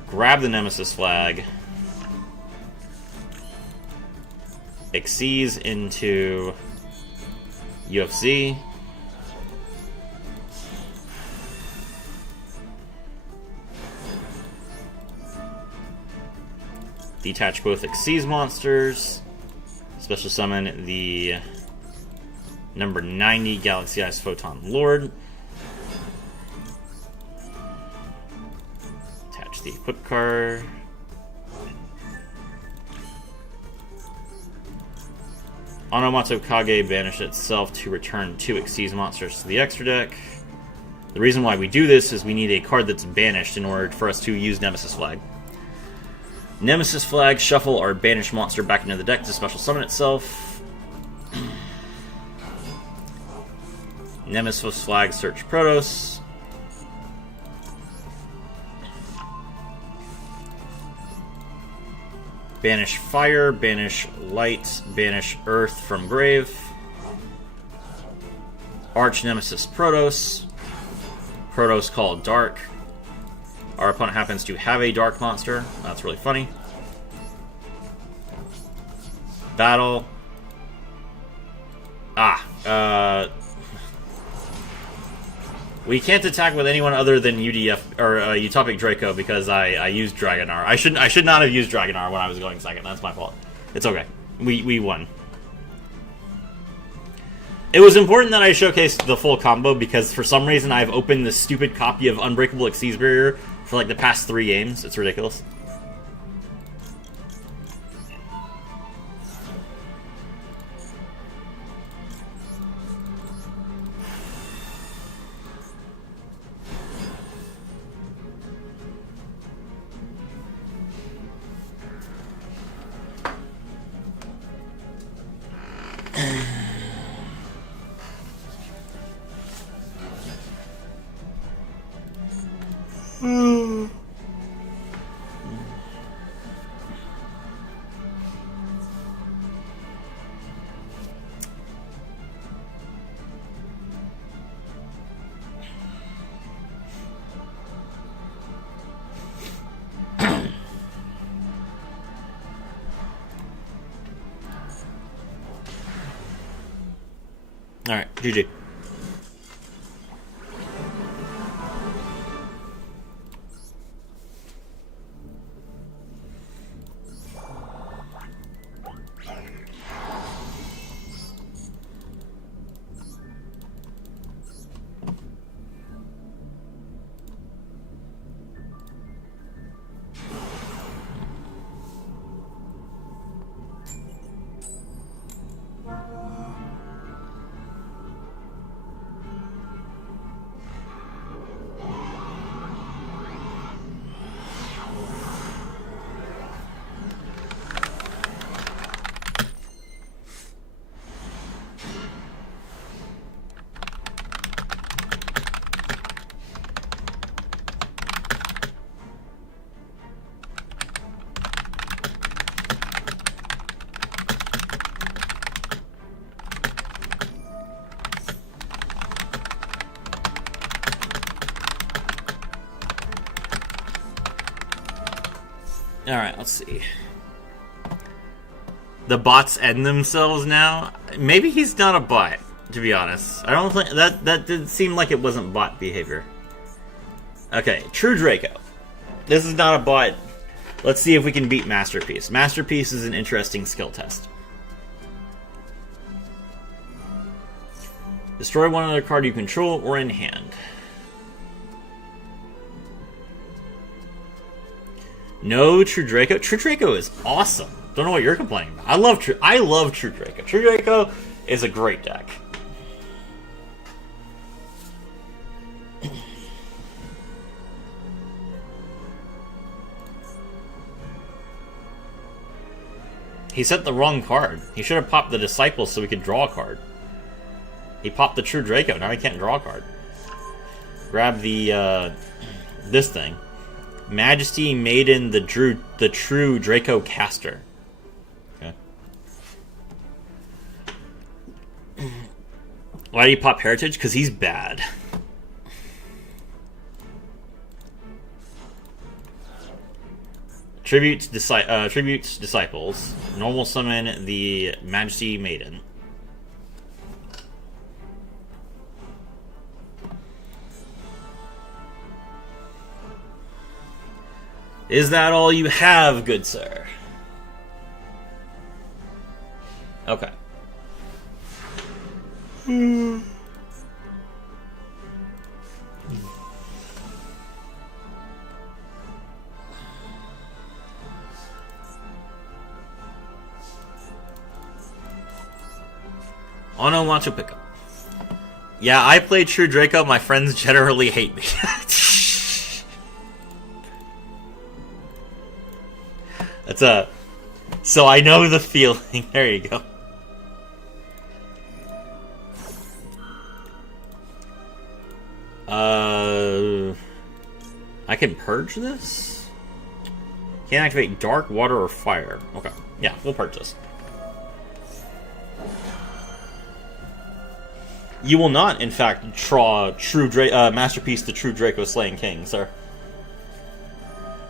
Grab the Nemesis flag. Xyz into UFC. Detach both Xyz monsters. Special summon the number 90 Galaxy Eyes Photon Lord. Attach the equip card. Onomato Kage banished itself to return 2 Xyz monsters to the extra deck. The reason why we do this is we need a card that's banished in order for us to use Nemesis Flag. Nemesis Flag, shuffle our banished monster back into the deck to special summon itself. Nemesis Flag, search Protos. Banish Fire, banish Light, banish Earth from grave. Arch Nemesis Protos. Protos called Dark. Our opponent happens to have a dark monster. That's really funny. Battle. We can't attack with anyone other than UDF or Utopic Draco because I used Dragonar. I should not have used Dragonar when I was going second. That's my fault. It's okay. We won. It was important that I showcased the full combo because for some reason I've opened this stupid copy of Unbreakable Xyz Barrier for like the past 3 games. It's ridiculous. Alright, GG. Alright, let's see. The bots end themselves now? Maybe he's not a bot, to be honest. I don't think that did seem like it wasn't bot behavior. Okay, True Draco. This is not a bot. Let's see if we can beat Masterpiece. Masterpiece is an interesting skill test. Destroy one other card you control or in hand. No True Draco. True Draco is awesome. Don't know what you're complaining about. I love True Draco. True Draco is a great deck. He sent the wrong card. He should have popped the Disciples so we could draw a card. He popped the True Draco. Now he can't draw a card. Grab the this thing. Majesty Maiden, the True Draco Caster. Okay. Why do you pop Heritage? Because he's bad. Tribute Disciples. Normal summon the Majesty Maiden. Is that all you have, good sir? Okay. Onomacho pickup. Yeah, I play True Draco. My friends generally hate me. That's a... So I know the feeling. There you go. I can purge this? Can't activate dark, water, or fire. Okay. Yeah, we'll purge this. You will not, in fact, draw Masterpiece the True Draco Slaying King, sir.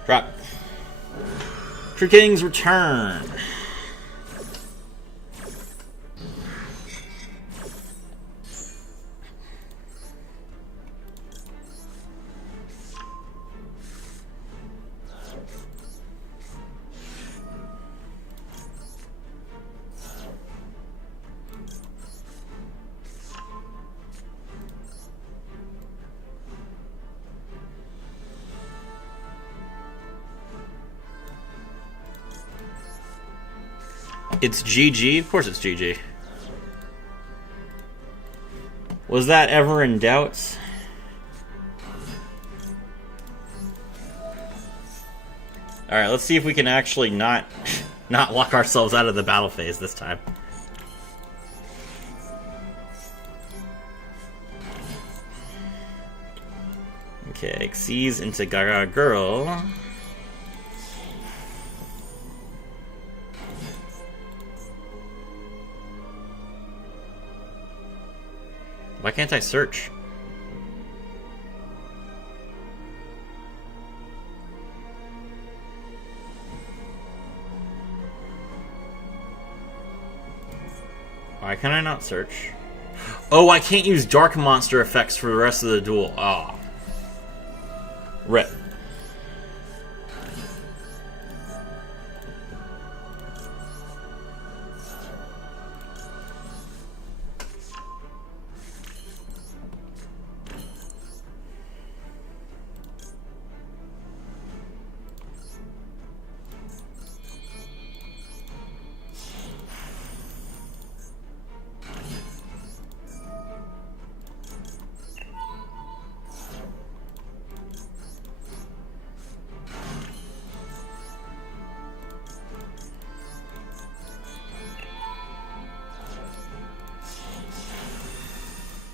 Drop. True King's return. It's GG? Of course it's GG. Was that ever in doubt? Alright, let's see if we can actually not lock ourselves out of the battle phase this time. Okay, Xyz into Gaga Girl. Why can't I search? Why can I not search? Oh, I can't use Dark Monster effects for the rest of the duel. Oh. Rip.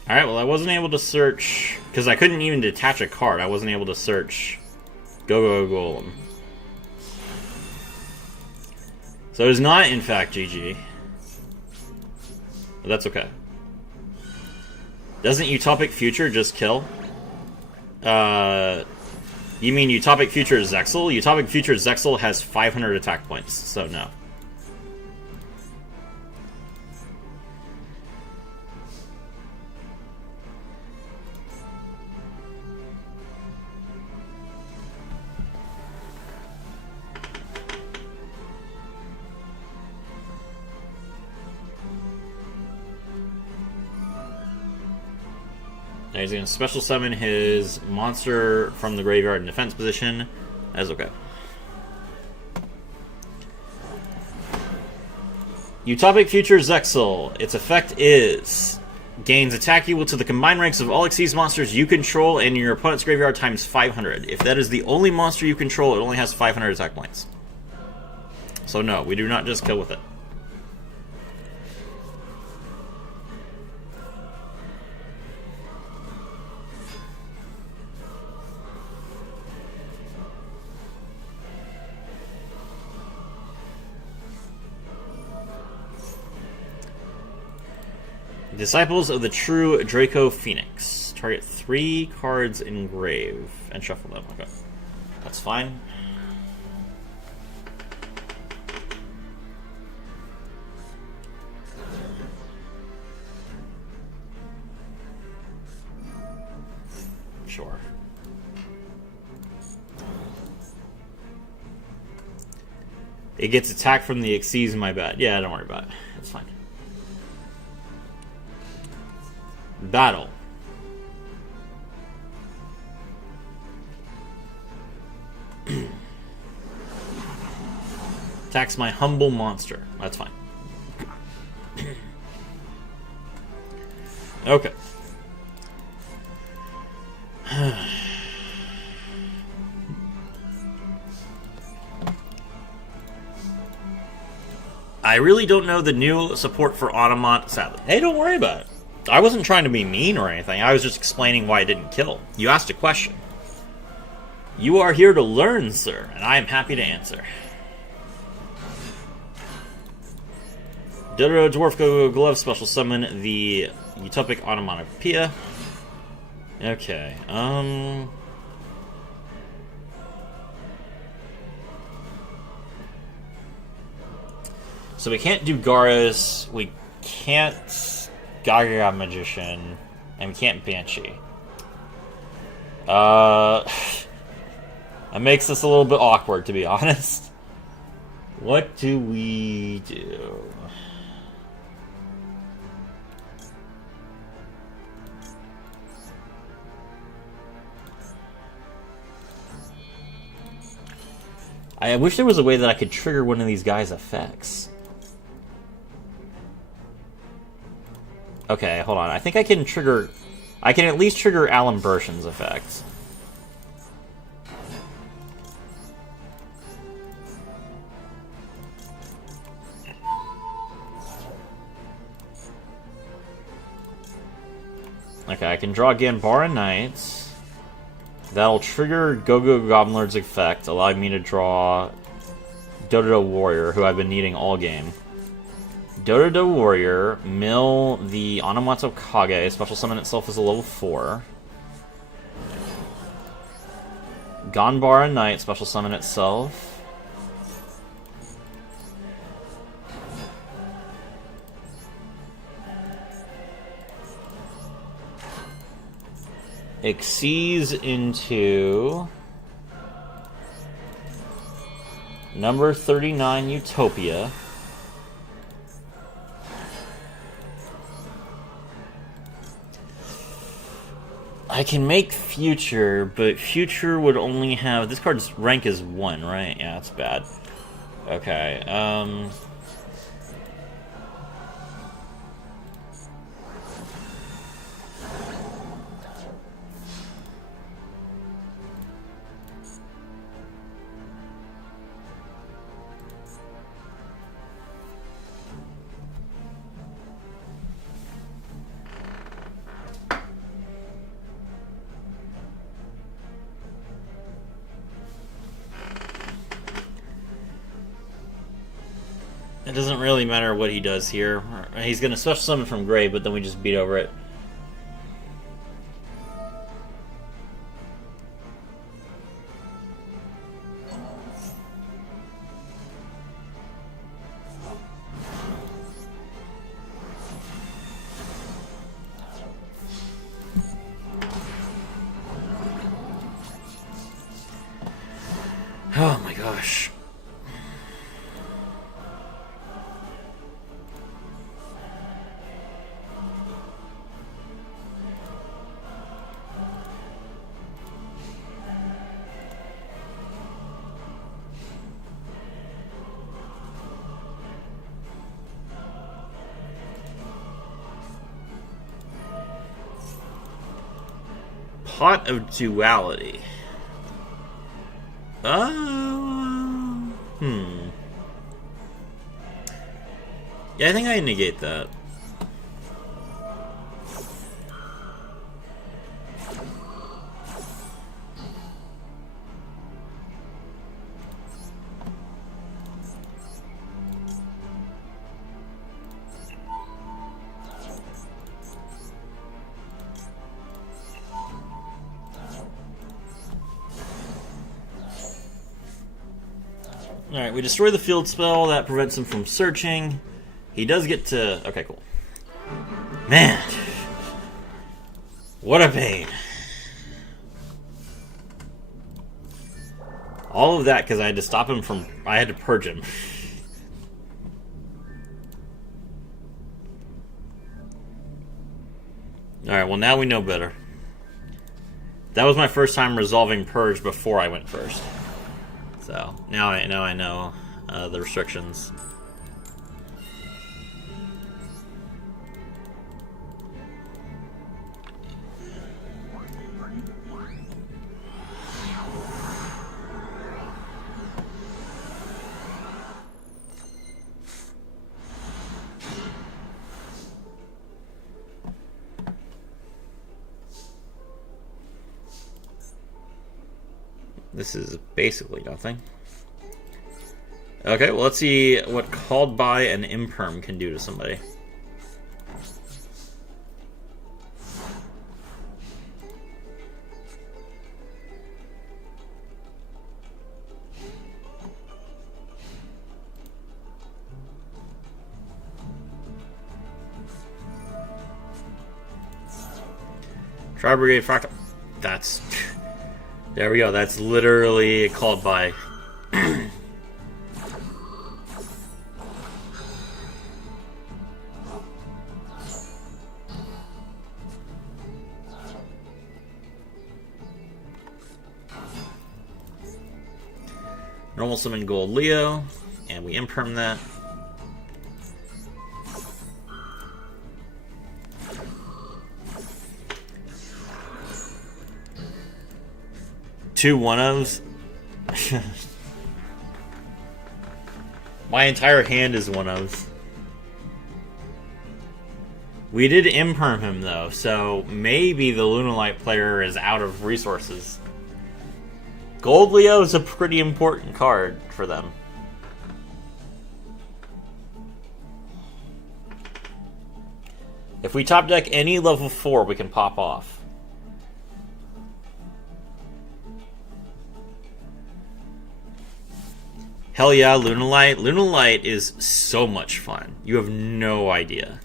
Alright, well I wasn't able to search, because I couldn't even detach a card, I wasn't able to search Go Golem. So it is not, in fact, GG. But that's okay. Doesn't Utopic Future just kill? You mean Utopic Future Zexal? Utopic Future Zexal has 500 attack points, so no. Now he's going to special summon his monster from the graveyard in defense position. That's okay. Utopic Future Zexal. Its effect is gains attack equal to the combined ranks of all Xyz monsters you control and your opponent's graveyard times 500. If that is the only monster you control, it only has 500 attack points. So no, we do not just kill with it. Disciples of the True Draco Phoenix. Target 3 cards in grave and shuffle them. Okay. That's fine. Sure. It gets attacked from the Xyz, my bad. Yeah, don't worry about it. It's fine. Battle. Attacks my humble monster. That's fine. Okay. I really don't know the new support for Automata, sadly. Hey, don't worry about it. I wasn't trying to be mean or anything. I was just explaining why I didn't kill. You asked a question. You are here to learn, sir, and I am happy to answer. Dodo Dwarf Go Glove special summon the Utopic Onomatopoeia. Okay, so we can't do Garrus, we can't Gaga Magician, and we can't Banshee. That makes this a little bit awkward, to be honest. What do we do? I wish there was a way that I could trigger one of these guys' effects. Okay, hold on. I think I can trigger... I can at least trigger Alan Bersham's effect. Okay, I can draw Gambara Knight. That'll trigger Go-Go Goblin Lord's effect, allowing me to draw Dodo Warrior, who I've been needing all game. Dodo Warrior, mill the Onomato Kage, special summon itself as a level 4. Ganbara Knight, special summon itself. Xyz into number 39 Utopia. I can make Future, but Future would only have... This card's rank is 1, right? Yeah, that's bad. Okay, it doesn't really matter what he does here. He's going to special summon from grave, but then we just beat over it. Oh my gosh. Pot of Duality. Yeah, I think I negate that. Alright, we destroy the field spell. That prevents him from searching. He does get to... Okay, cool. Man. What a pain. All of that because I had to stop him from... I had to purge him. Alright, well now we know better. That was my first time resolving purge before I went first. So, now I know the restrictions. This is basically nothing. Okay, well let's see what Called By an Imperm can do to somebody. Tri Brigade Fractal. That's... There we go, that's literally Called By. Normal summon Gold Leo, and we imperm that. Two 1-ofs. My entire hand is 1-ofs. We did imperm him though, so maybe the Lunalight player is out of resources. Gold Leo is a pretty important card for them. If we top deck any level 4, we can pop off. Hell yeah, Lunalight. Lunalight is so much fun. You have no idea.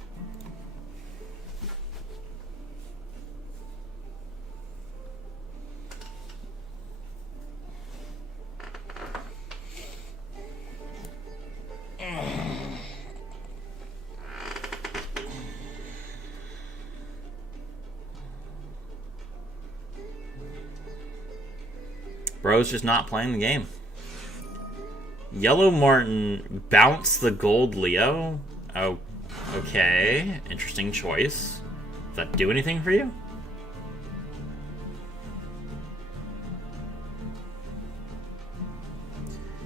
Bro's just not playing the game. Yellow Martin bounce the Gold Leo? Oh, okay. Interesting choice. Does that do anything for you?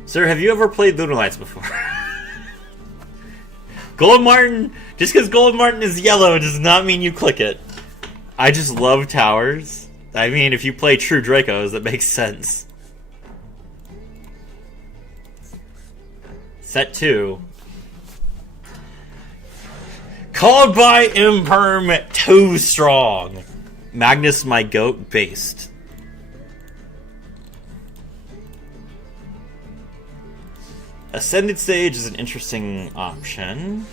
Sir, have you ever played Lunalights before? Gold Martin, just because Gold Martin is yellow does not mean you click it. I just love towers. I mean, if you play true Dracos, that makes sense. Set 2. Called By Imperm, too strong. Magnus my goat based. Ascended Sage is an interesting option.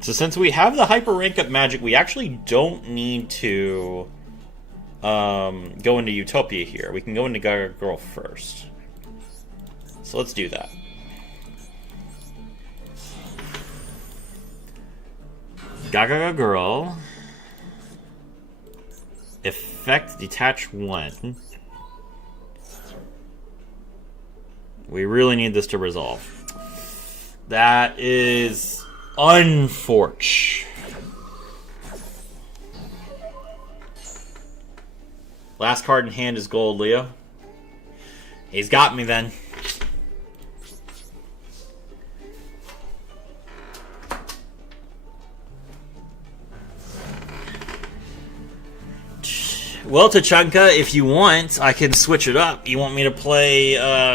So since we have the hyper rank up magic, we actually don't need to go into Utopia here. We can go into Gaga Girl first. So let's do that. Gaga Girl. Effect detach 1. We really need this to resolve. That is unfortunate. Last card in hand is gold, Leo. He's got me then. Well, Tachanka, if you want, I can switch it up. You want me to play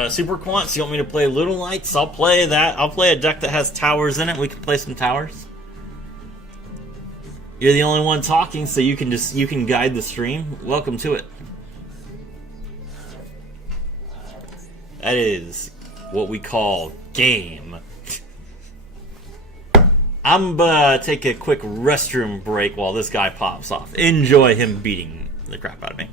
Super Quants? You want me to play Lunalights? I'll play that. I'll play a deck that has towers in it. We can play some towers. You're the only one talking, so you can guide the stream. Welcome to it. That is what we call game. I'm gonna take a quick restroom break while this guy pops off. Enjoy him beating the crap out of me.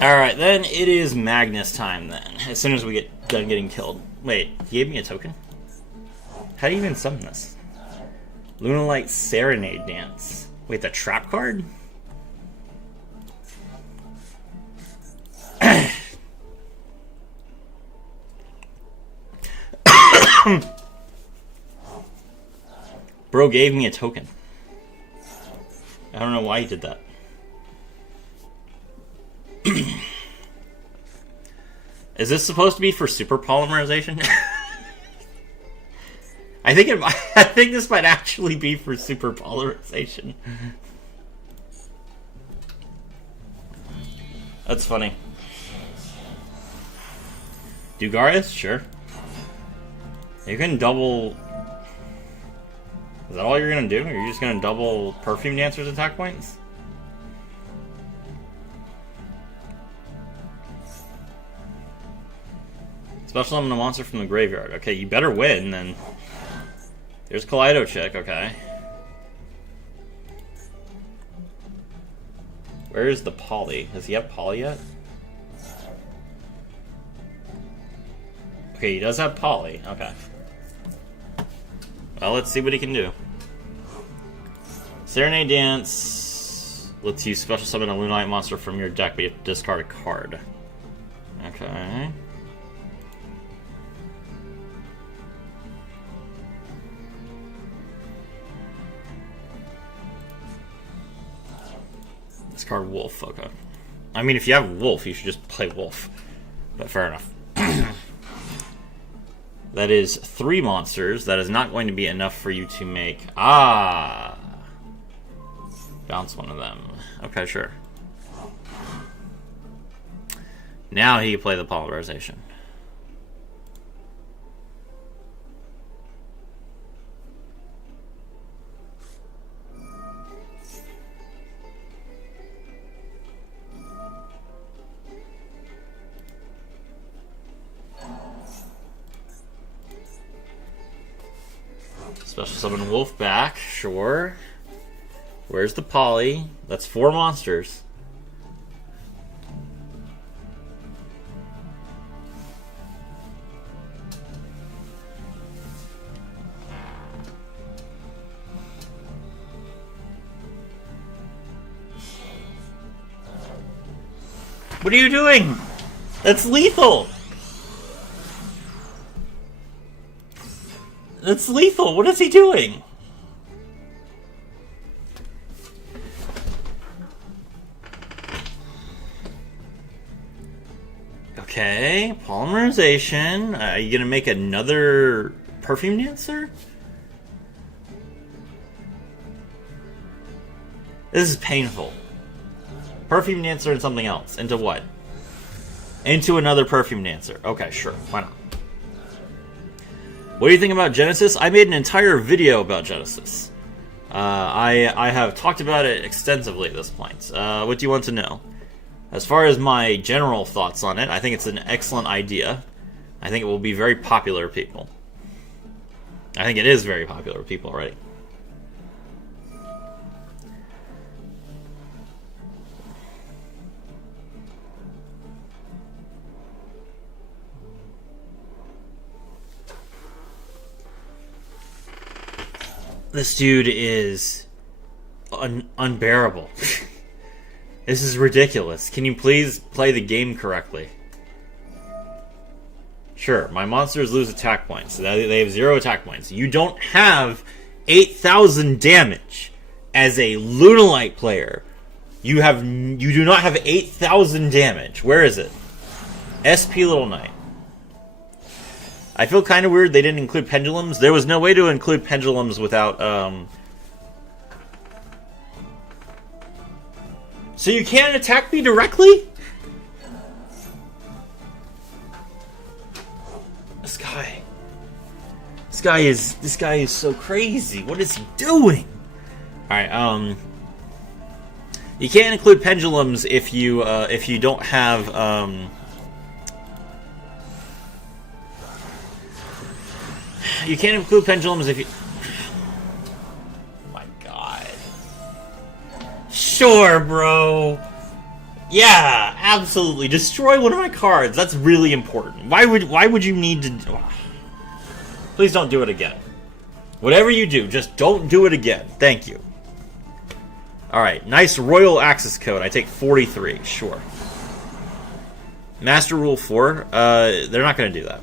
Alright, then it is Magnus time then. As soon as we get done getting killed. Wait, he gave me a token? How do you even summon this? Lunalight Serenade Dance. Wait, the trap card? Bro gave me a token. I don't know why he did that. Is this supposed to be for super polymerization? I think this might actually be for super polymerization. That's funny. Dugarius? Sure. You can double... Is that all you're gonna do? Are you just gonna double Perfume Dancer's attack points? Special summon a monster from the graveyard. Okay, you better win, then. There's Kaleido Chick, okay. Where is the Poly? Does he have Poly yet? Okay, he does have Poly. Okay. Well, let's see what he can do. Serenade Dance lets you special summon a Lunite monster from your deck, but you have to discard a card. Okay. Discard Wolf, okay. I mean, if you have Wolf, you should just play Wolf. But fair enough. That is 3 monsters. That is not going to be enough for you to make... Ah! Bounce one of them. Okay, sure. Now he can play the polymerization. Special summon Wolf back, sure. Where's the poly? That's 4 monsters. What are you doing? That's lethal! That's lethal! What is he doing? Okay, polymerization. Are you gonna make another perfume dancer? This is painful. Perfume dancer and something else. Into what? Into another perfume dancer. Okay, sure. Why not? What do you think about Genesis? I made an entire video about Genesis. I have talked about it extensively at this point. What do you want to know? As far as my general thoughts on it, I think it's an excellent idea. I think it will be very popular with people. I think it is very popular with people already. This dude is unbearable. This is ridiculous. Can you please play the game correctly? Sure, my monsters lose attack points. They have 0 attack points. You don't have 8,000 damage as a Lunalite player. You do not have 8,000 damage. Where is it? SP Little Knight. I feel kind of weird they didn't include pendulums. There was no way to include pendulums without, So you can't attack me directly? This guy is so crazy. What is he doing? Alright, you can't include pendulums if you don't have, you can't include pendulums if you... Oh my god. Sure, bro. Yeah, absolutely. Destroy one of my cards. That's really important. Why would you need to... Please don't do it again. Whatever you do, just don't do it again. Thank you. Alright, nice Royal Access Code. I take 43, sure. Master Rule 4. They're not going to do that.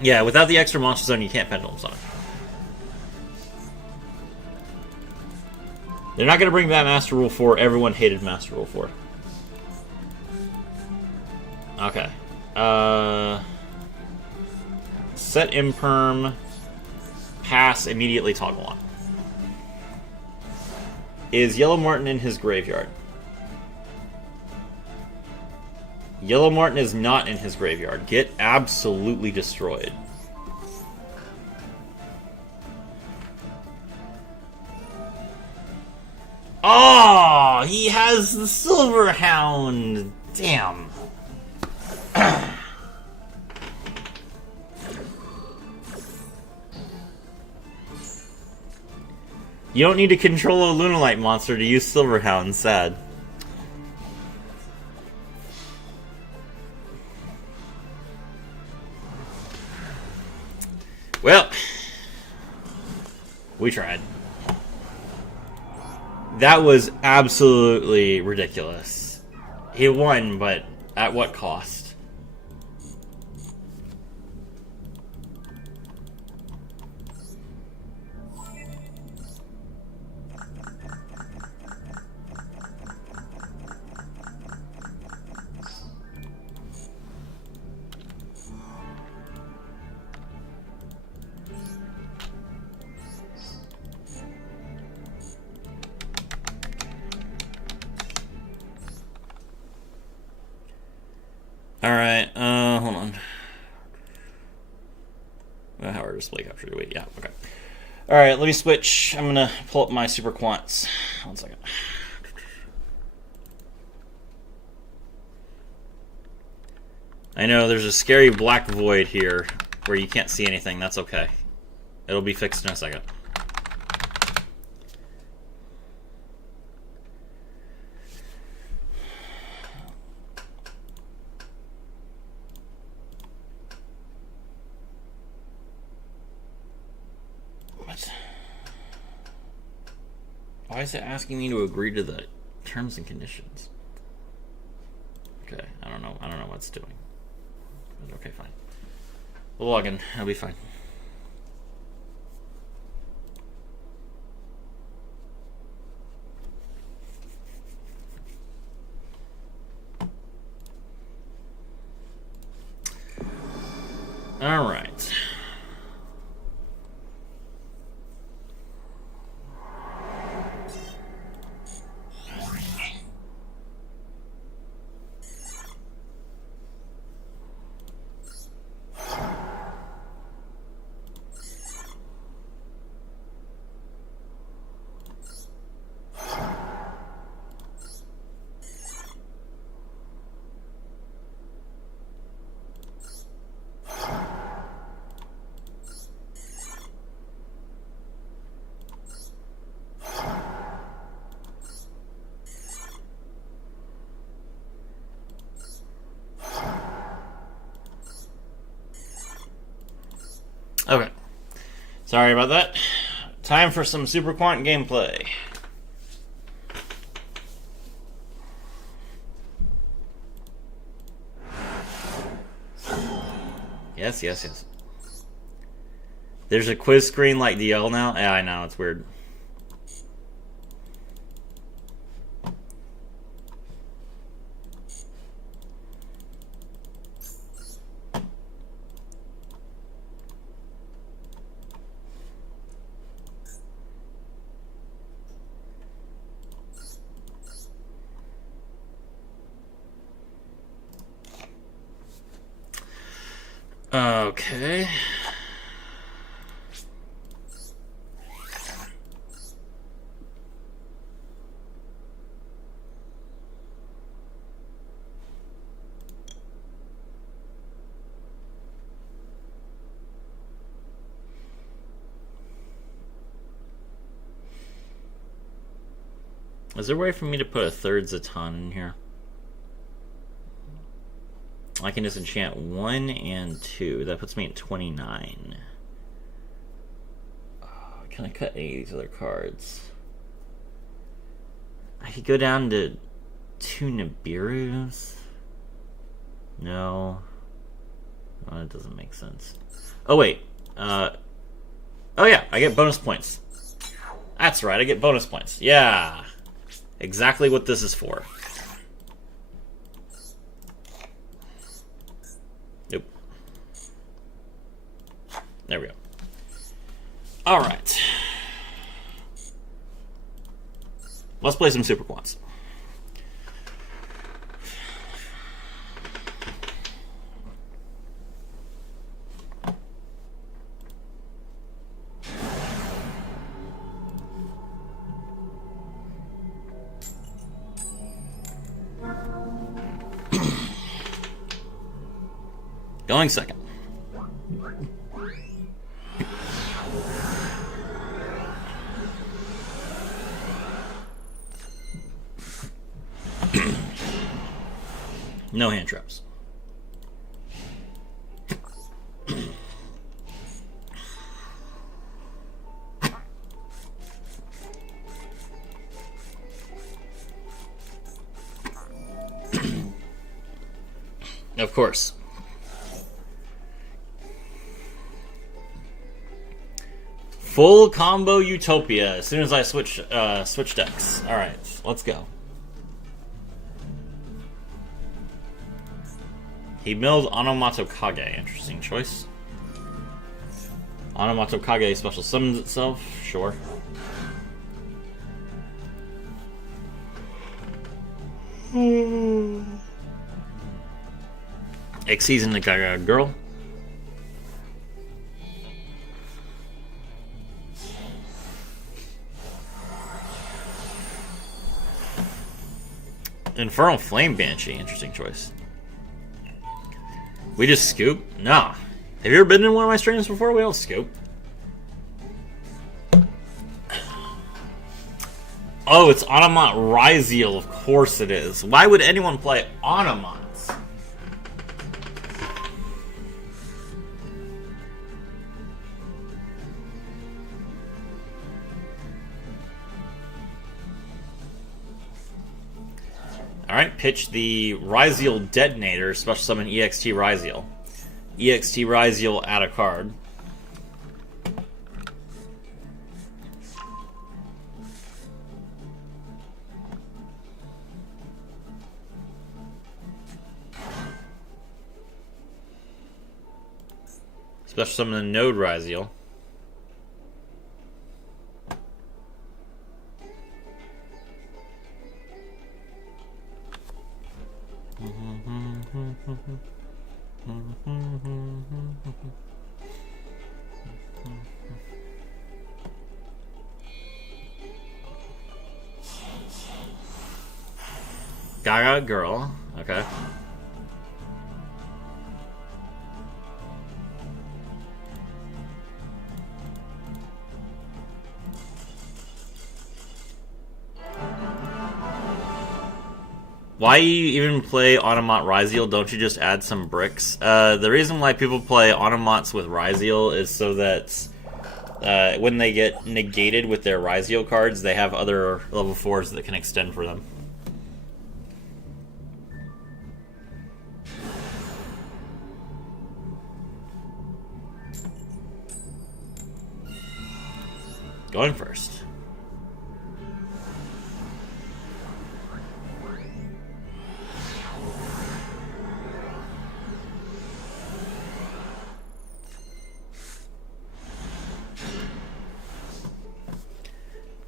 Yeah, without the extra monster zone, you can't pendulum summon. They're not going to bring back Master Rule 4. Everyone hated Master Rule 4. Okay. Set imperm. Pass, immediately toggle on. Is Yellow Martin in his graveyard? Yellow Martin is not in his graveyard. Get absolutely destroyed. Oh, he has the Silver Hound. Damn. You don't need to control a Lunalite monster to use Silver Hound. Sad. Well, we tried. That was absolutely ridiculous. He won, but at what cost? display capture. Do we? Yeah, okay. Alright, let me switch. I'm gonna pull up my super quants. 1 second. I know there's a scary black void here where you can't see anything. That's okay. It'll be fixed in a second. What? Why is it asking me to agree to the terms and conditions? Okay, I don't know what it's doing. Okay, fine. We'll log in. It'll be fine. All right. Okay. Sorry about that. Time for some Super Quant gameplay. Yes. There's a quiz screen like DL now? Yeah, I know, it's weird. Okay. Is there a way for me to put a third Zaton in here? I can just enchant 1 and 2. That puts me at 29. Oh, can I cut any of these other cards? I could go down to 2 Nibiru's. No. Oh, that doesn't make sense. Oh, wait. Oh, yeah. I get bonus points. That's right. I get bonus points. Yeah. Exactly what this is for. Nope. There we go. All right. Let's play some Super Quants. Going second. No hand traps. Of course. Full combo Utopia as soon as I switch decks. All right, let's go. He milled Onomato Kage. Interesting choice. Onomato Kage special summons itself. Sure. X season the girl. Infernal Flame Banshee. Interesting choice. We just scoop? Nah. Have you ever been in one of my streams before? We don't scoop. Oh, it's Onomont Ryziel. Of course it is. Why would anyone play Onomonts? Alright, pitch the Ryziel Detonator, special summon EXT Ryziel. EXT Ryziel, add a card. Special summon the Node Ryziel. Gaga Girl. Okay. Why you even play Onomont Ryziel? Don't you just add some bricks? The reason why people play Onomonts with Ryziel is so that when they get negated with their Ryziel cards, they have other level 4s that can extend for them. Going first.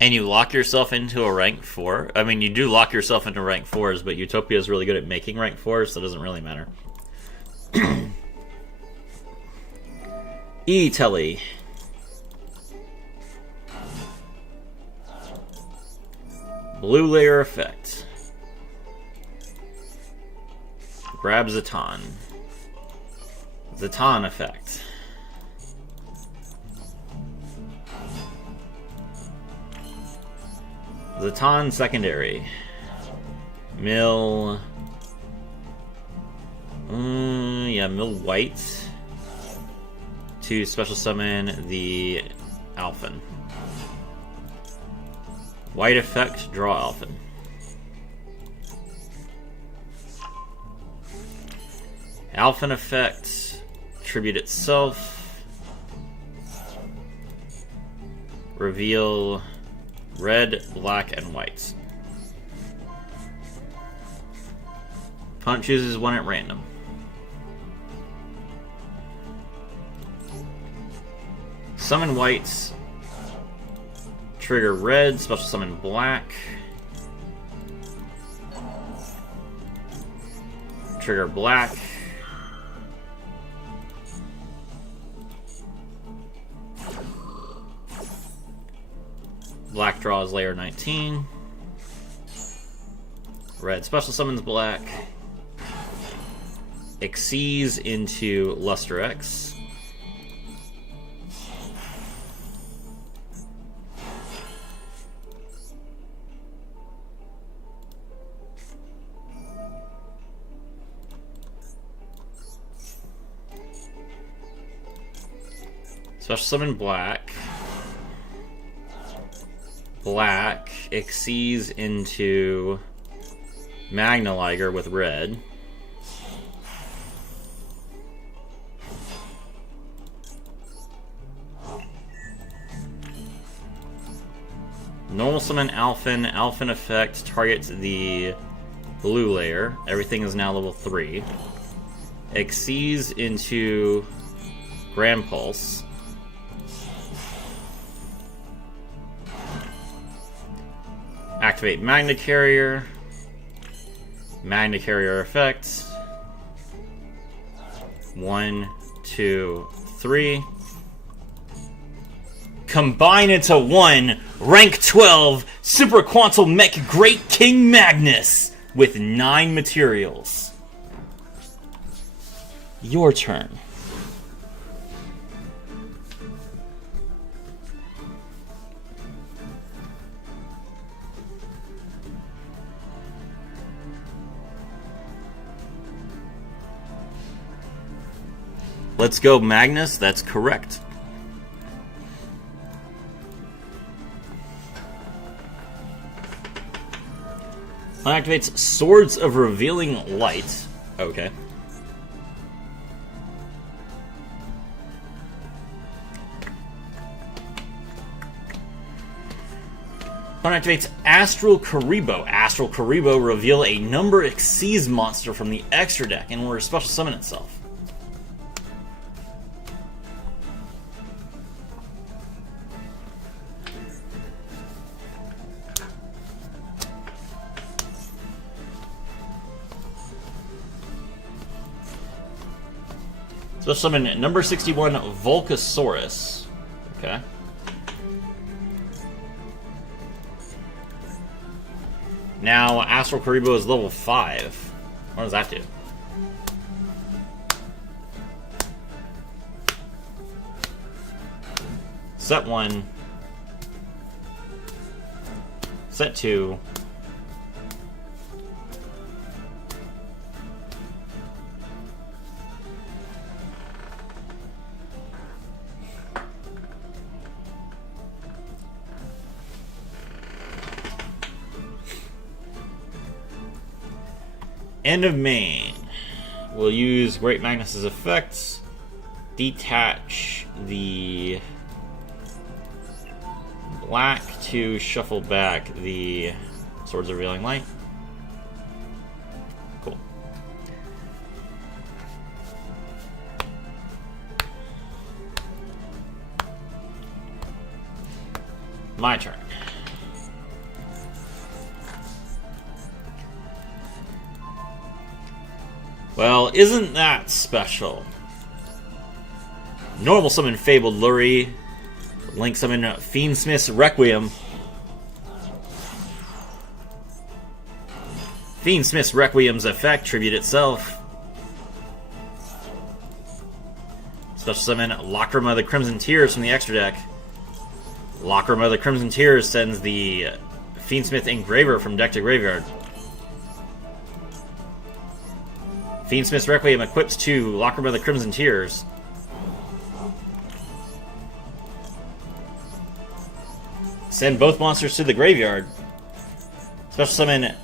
And you lock yourself into a rank 4. I mean, you do lock yourself into rank 4s, but Utopia is really good at making rank 4s, so it doesn't really matter. E-Telly. Blue Layer Effect. Grab Zaton. Zaton Effect. Zaton Secondary. Mill. Mill White. To special summon the Alphen. White Effect, draw Alphen. Alphen Effect, tribute itself. Reveal red, black, and white. Opponent chooses one at random. Summon white. Trigger red, special summon black. Trigger black. Black draws layer 19. Red special summons black. Exceeds into Luster X. Special summon black. Black exceeds into Magna Liger with red. Normal summon Alphen. Alphen effect targets the blue layer. Everything is now level 3. Exceeds into Grand Pulse. Activate Magna Carrier. Magna Carrier effect. 1, 2, 3. Combine into one rank 12 Super Quantum Mech Great King Magnus. with 9 materials. Your turn. Let's go, Magnus. That's correct. Activates Swords of Revealing Light. Okay. Activates Astral Karibo. Astral Karibo reveal a number exceeds monster from the extra deck and will special summon itself. Special summon number 61 Volcasaurus. Okay. Now Astral Karibo is level 5. What does that do? Set 1. Set 2. End of main. We'll use Great Magnus's effects. Detach the black to shuffle back the Swords of Revealing Light. Cool. My turn. Well, isn't that special? Normal summon Fabled Lurie. Link summon Fiendsmith's Requiem. Fiendsmith's Requiem's effect, tribute itself. Special summon Lacrima of the Crimson Tears from the extra deck. Lacrima of the Crimson Tears sends the Fiendsmith Engraver from deck to graveyard. Fiendsmith's Requiem equips to Lacrima of the Crimson Tears. Send both monsters to the graveyard. Special summon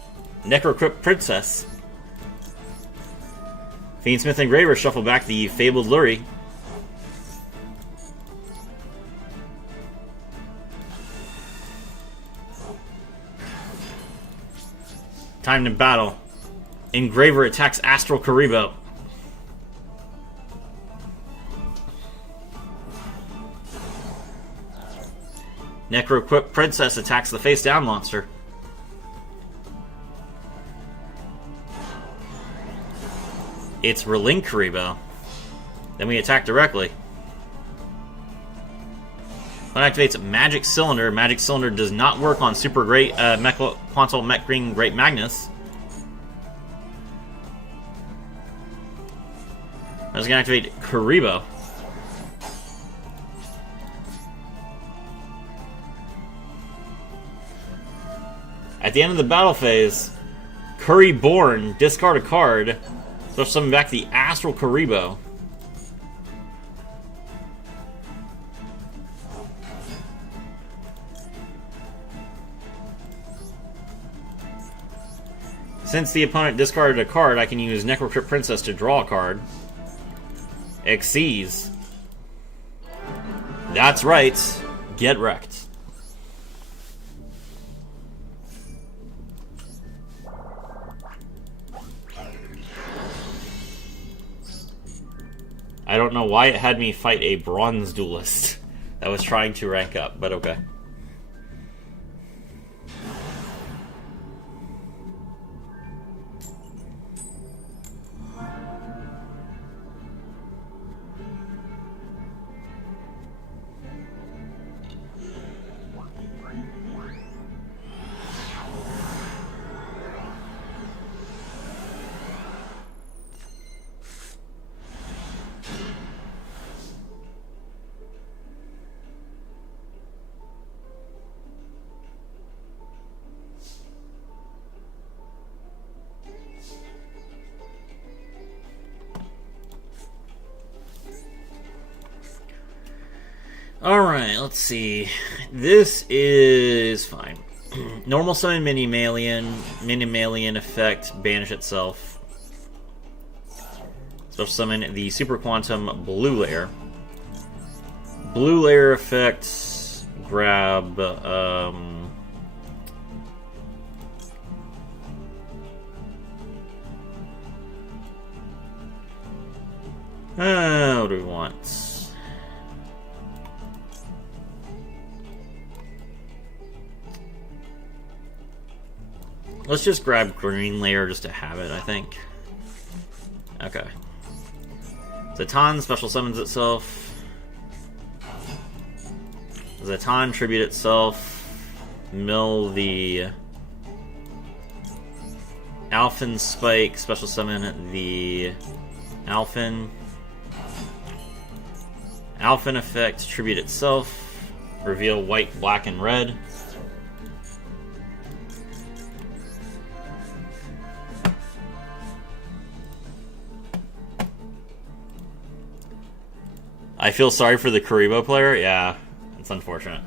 Necrocrypt Princess. Fiendsmith Engraver shuffle back the Fabled Lurie. Time to battle. Engraver attacks Astral Karibo. Necroquip Princess attacks the face-down monster. It's Relink Karibo. Then we attack directly. When it activates Magic Cylinder, Magic Cylinder does not work on Super Great Quantal Mech Green Great Magnus. I was going to activate Karibo. At the end of the battle phase, Curryborn, discard a card, so summon back the Astral Karibo. Since the opponent discarded a card, I can use Necrocrypt Princess to draw a card. Xyz. That's right. Get wrecked. I don't know why it had me fight a bronze duelist that was trying to rank up, but okay. Alright, let's see. This is fine. Normal summon Mini-Malian effect, banish itself. Special summon the Super Quantum Blue Layer. Blue Layer effect, grab, what do we want? Let's just grab green layer just to have it, I think. Okay. Zaton special summons itself. Zaton tribute itself. Mill the Alphen Spike, special summon the Alphen. Alphen effect, tribute itself. Reveal white, black, and red. I feel sorry for the Karibo player. Yeah, it's unfortunate.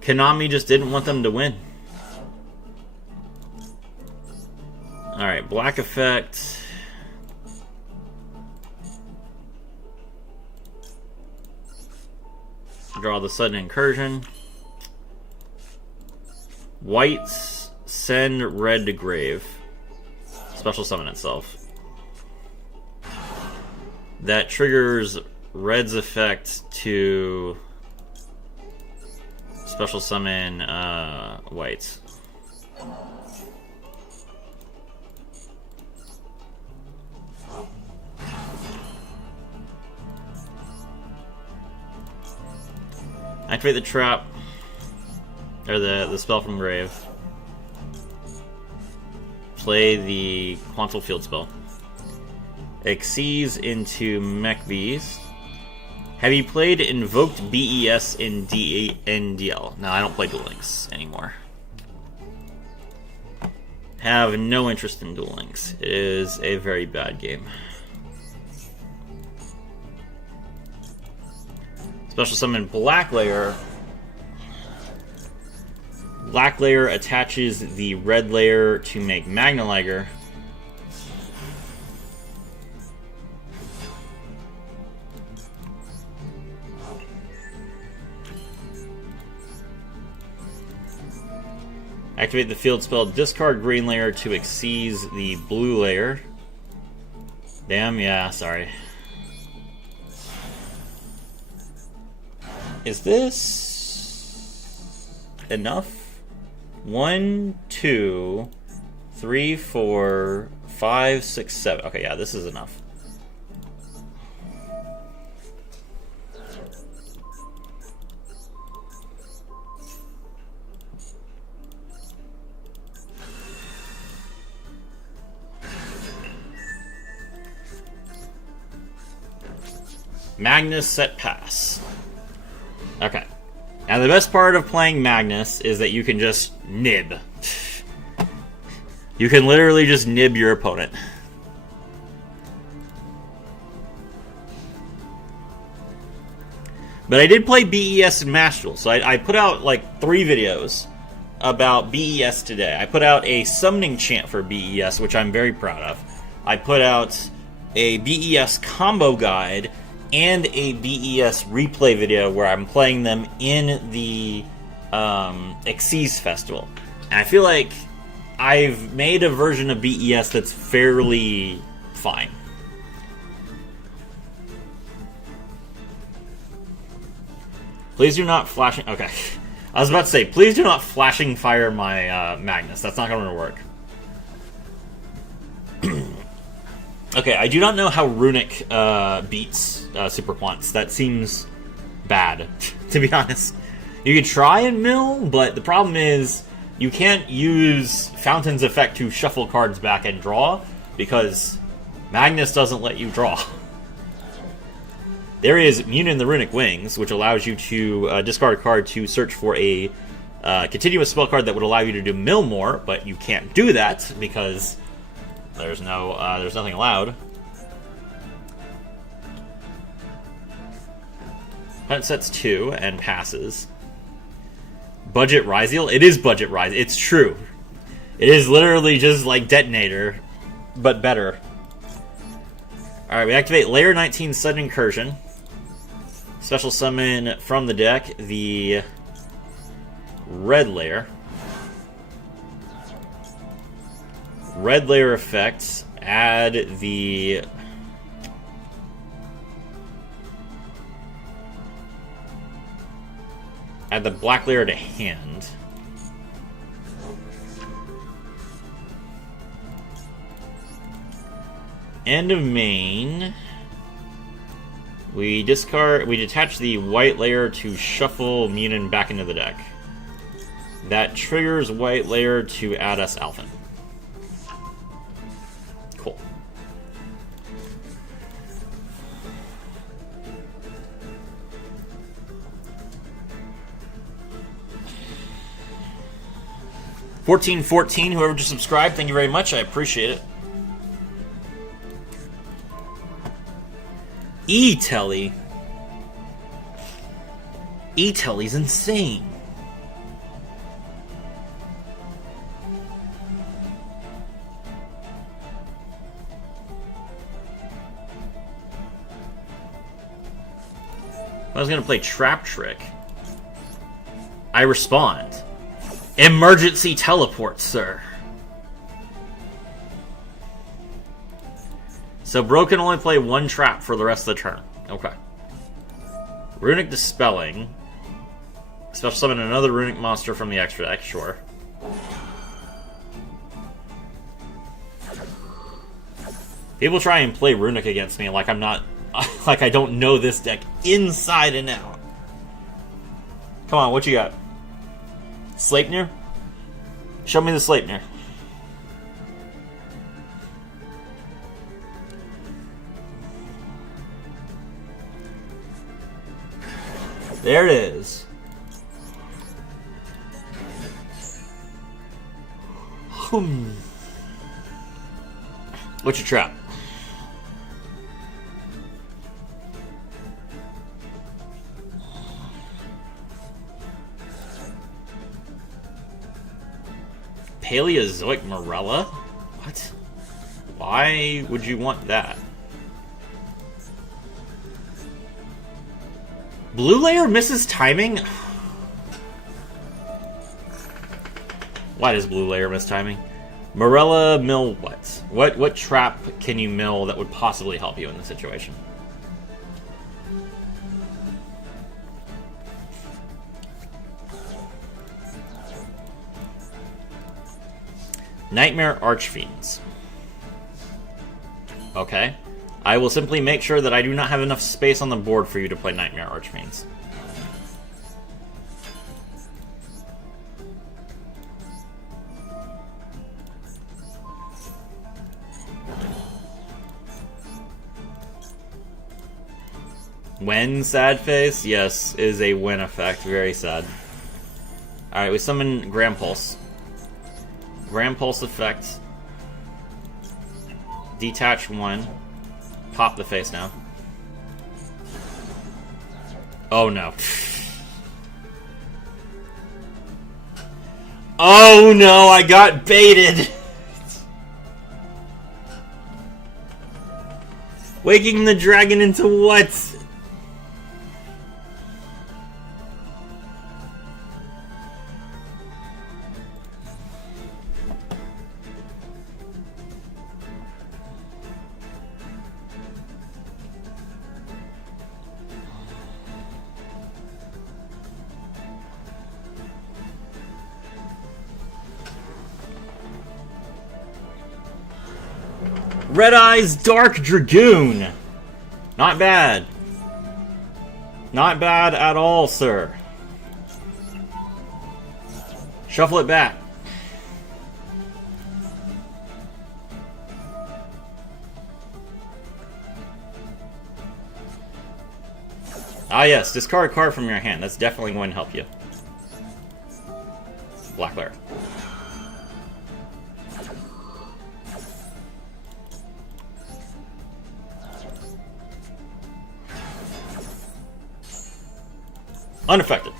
Konami just didn't want them to win. Alright, black effect. Draw the sudden incursion. White, send red to grave. Special summon itself. That triggers red's effect to special summon white. Activate the trap, or the spell from grave. Play the quantum field spell. Exceeds into Mech Beast. Have you played Invoked BES in DL? No, I don't play Duel Links anymore. Have no interest in Duel Links. It is a very bad game. Special summon Black Layer. Black Layer attaches the red layer to make Magna Liger. Activate the field spell, discard green layer to exceed the blue layer. Damn, yeah, sorry. Is this enough? 1, 2, 3, 4, 5, 6, 7. Okay, yeah, this is enough. Magnus set pass. Okay. Now the best part of playing Magnus is that you can just nib. You can literally just nib your opponent. But I did play BES and Mash Duel, so I put out like 3 videos about BES today. I put out a summoning chant for BES, which I'm very proud of. I put out a BES combo guide and a BES replay video where I'm playing them in the Xyz Festival. And I feel like I've made a version of BES that's fairly fine. Please do not flashing... Okay. I was about to say, please do not flashing fire my Magnus. That's not going to work. Okay, I do not know how Runic beats Super Quants. That seems bad, to be honest. You could try and mill, but the problem is you can't use Fountain's effect to shuffle cards back and draw, because Magnus doesn't let you draw. There is Munin the Runic Wings, which allows you to discard a card to search for a continuous spell card that would allow you to do mill more, but you can't do that because there's nothing allowed. Hunt sets 2 and passes. Budget Ryzeal? It is Budget Ryzeal. It's true. It is literally just like Detonator, but better. Alright, we activate Layer 19 Sudden Incursion. Special summon from the deck the red layer. Red layer effect. Add the... Add the black layer to hand. End of main. We detach the white layer to shuffle Munin back into the deck. That triggers white layer to add us Alphen. Cool. $14.14, whoever just subscribed, thank you very much. I appreciate it. E-Telly. E-Telly's insane. I was gonna play Trap Trick. I respond. Emergency teleport, sir. So Bro can only play 1 trap for the rest of the turn. Okay. Runic Dispelling. Special summon another Runic monster from the extra deck, sure. People try and play Runic against me like I'm not... like I don't know this deck inside and out. Come on, what you got? Sleipnir? Show me the Sleipnir. There it is. What's your trap? Paleozoic Morella? What? Why would you want that? Blue layer misses timing? Why does blue layer miss timing? Morella mill what? What trap can you mill that would possibly help you in this situation? Nightmare Archfiends. Okay. I will simply make sure that I do not have enough space on the board for you to play Nightmare Archfiends. When sad face? Yes, is a win effect. Very sad. Alright, we summon Grand Pulse. Grand Pulse effect. Detach 1. Pop the face now. Oh no. Oh no, I got baited! Waking the dragon into what? Red Eyes Dark Dragoon. Not bad. Not bad at all, sir. Shuffle it back. Ah yes, discard a card from your hand. That's definitely going to help you. Black layer. Unaffected.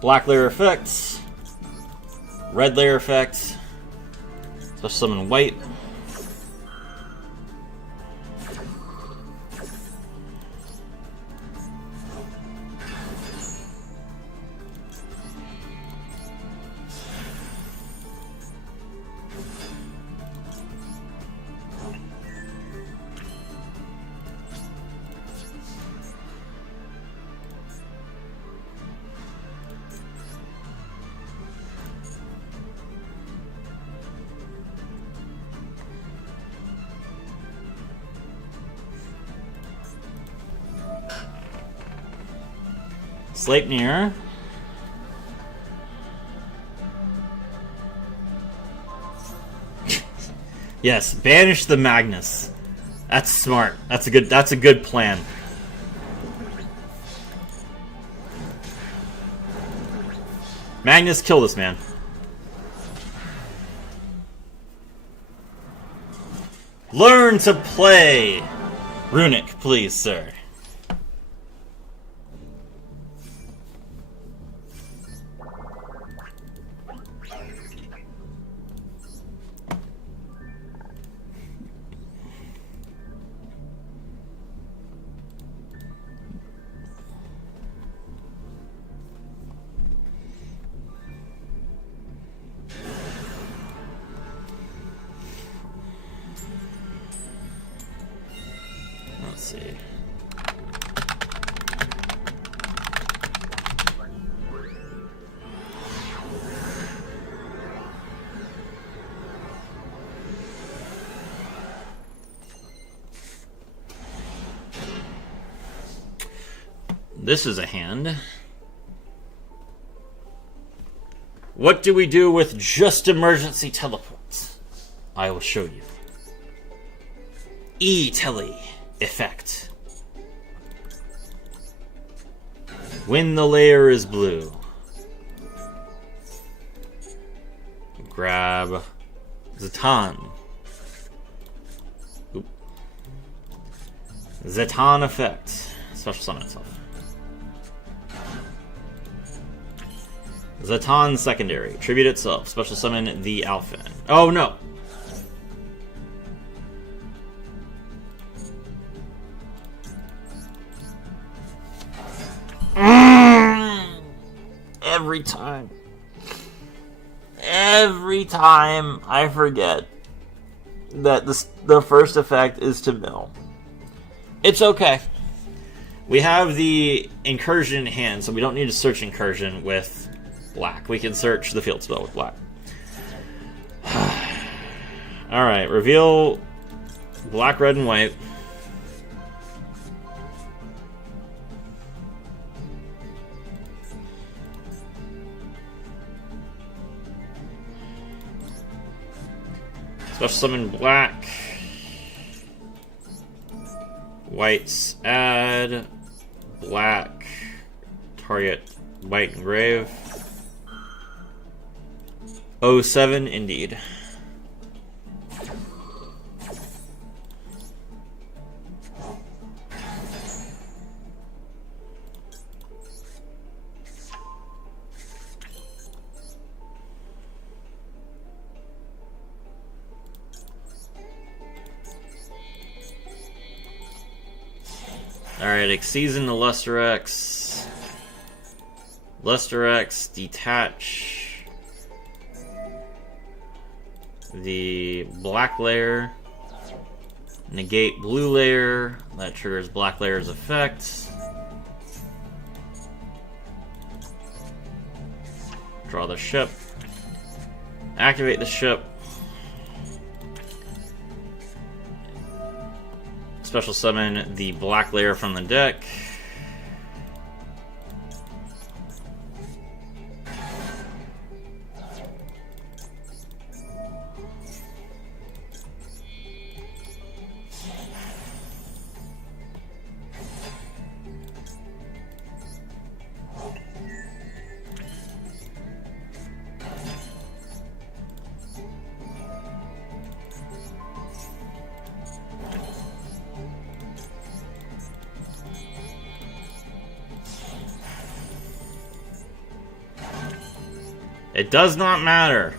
Black layer effects. Red layer effects. Special summon white. Sleipnir. Yes, banish the Magnus. That's smart. That's a good plan. Magnus, kill this man. Learn to play Runic, please, sir. Let's see. This is a hand. What do we do with just emergency teleports? I will show you. E-tele effect. When the layer is blue, grab Zetan. Oop. Zetan effect. Special summon itself. Zetan secondary. Tribute itself. Special summon the Alphen. Oh no! Every time. Every time I forget that the first effect is to mill. It's okay. We have the incursion in hand, so we don't need to search incursion with black. We can search the field spell with black. Alright, reveal black, red, and white. Special summon black. Whites add. Black. Target white engrave. 07 indeed. Alright, Exceed the Luster X. Luster X, detach the black layer. Negate blue layer. That triggers black layer's effect. Draw the ship. Activate the ship. Special summon the black layer from the deck. It does not matter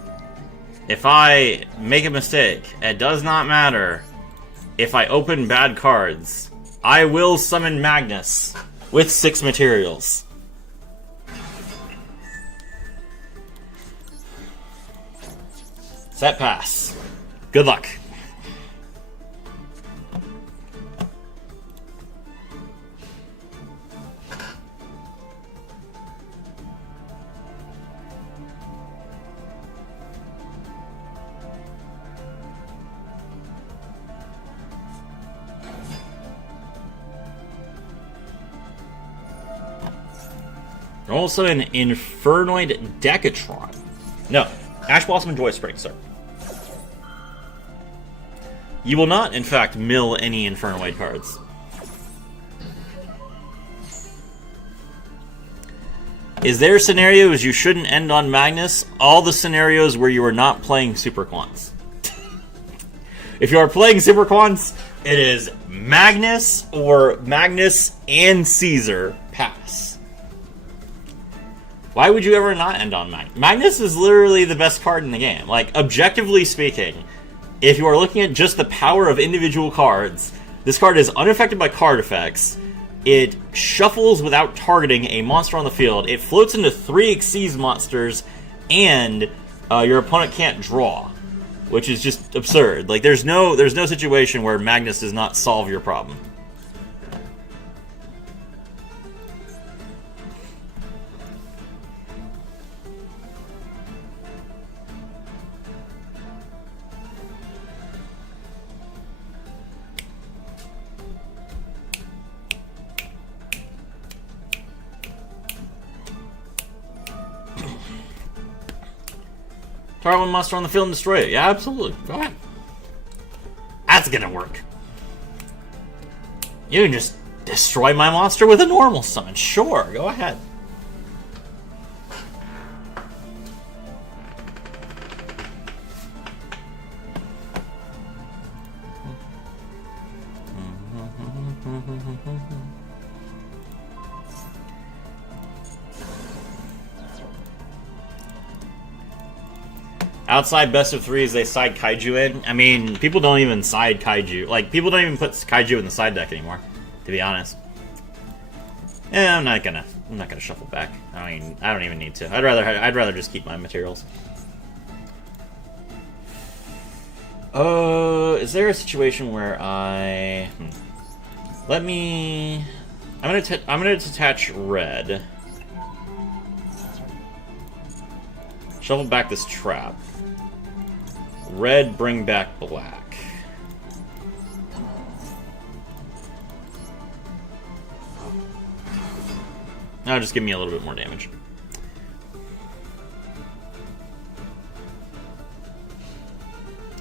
if I make a mistake. It does not matter if I open bad cards. I will summon Magnus with 6 materials. Set pass. Good luck. Also an Infernoid Decatron. No, Ash Blossom and Joy Spring, sir. You will not, in fact, mill any Infernoid cards. Is there scenarios you shouldn't end on Magnus? All the scenarios where you are not playing Superquants. If you are playing Superquants, it is Magnus or Magnus and Caesar pass. Why would you ever not end on Magnus? Magnus is literally the best card in the game. Like, objectively speaking, if you are looking at just the power of individual cards, this card is unaffected by card effects. It shuffles without targeting a monster on the field. It floats into 3 Xyz monsters, and your opponent can't draw, which is just absurd. Like, there's no situation where Magnus does not solve your problem. Target one monster on the field and destroy it. Yeah, absolutely. Go ahead. That's gonna work. You can just destroy my monster with a normal summon. Sure, go ahead. Outside best of threes, they side Kaiju in. I mean, people don't even side Kaiju. Like, people don't even put Kaiju in the side deck anymore, to be honest. Yeah, I'm not gonna shuffle back. I mean, I don't even need to. I'd rather just keep my materials. Is there a situation where I... I'm gonna detach red. Shuffle back this trap. Red, bring back black. Now just give me a little bit more damage.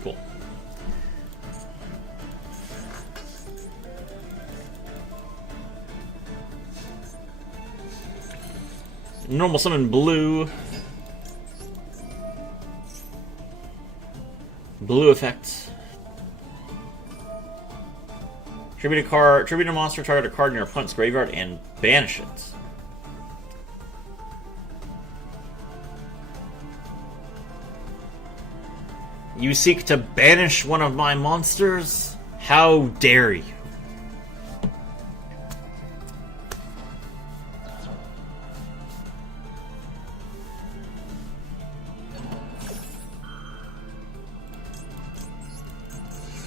Cool. Normal summon blue. Blue effect. Tribute a monster, target a card in your opponent's graveyard, and banish it. You seek to banish one of my monsters? How dare you?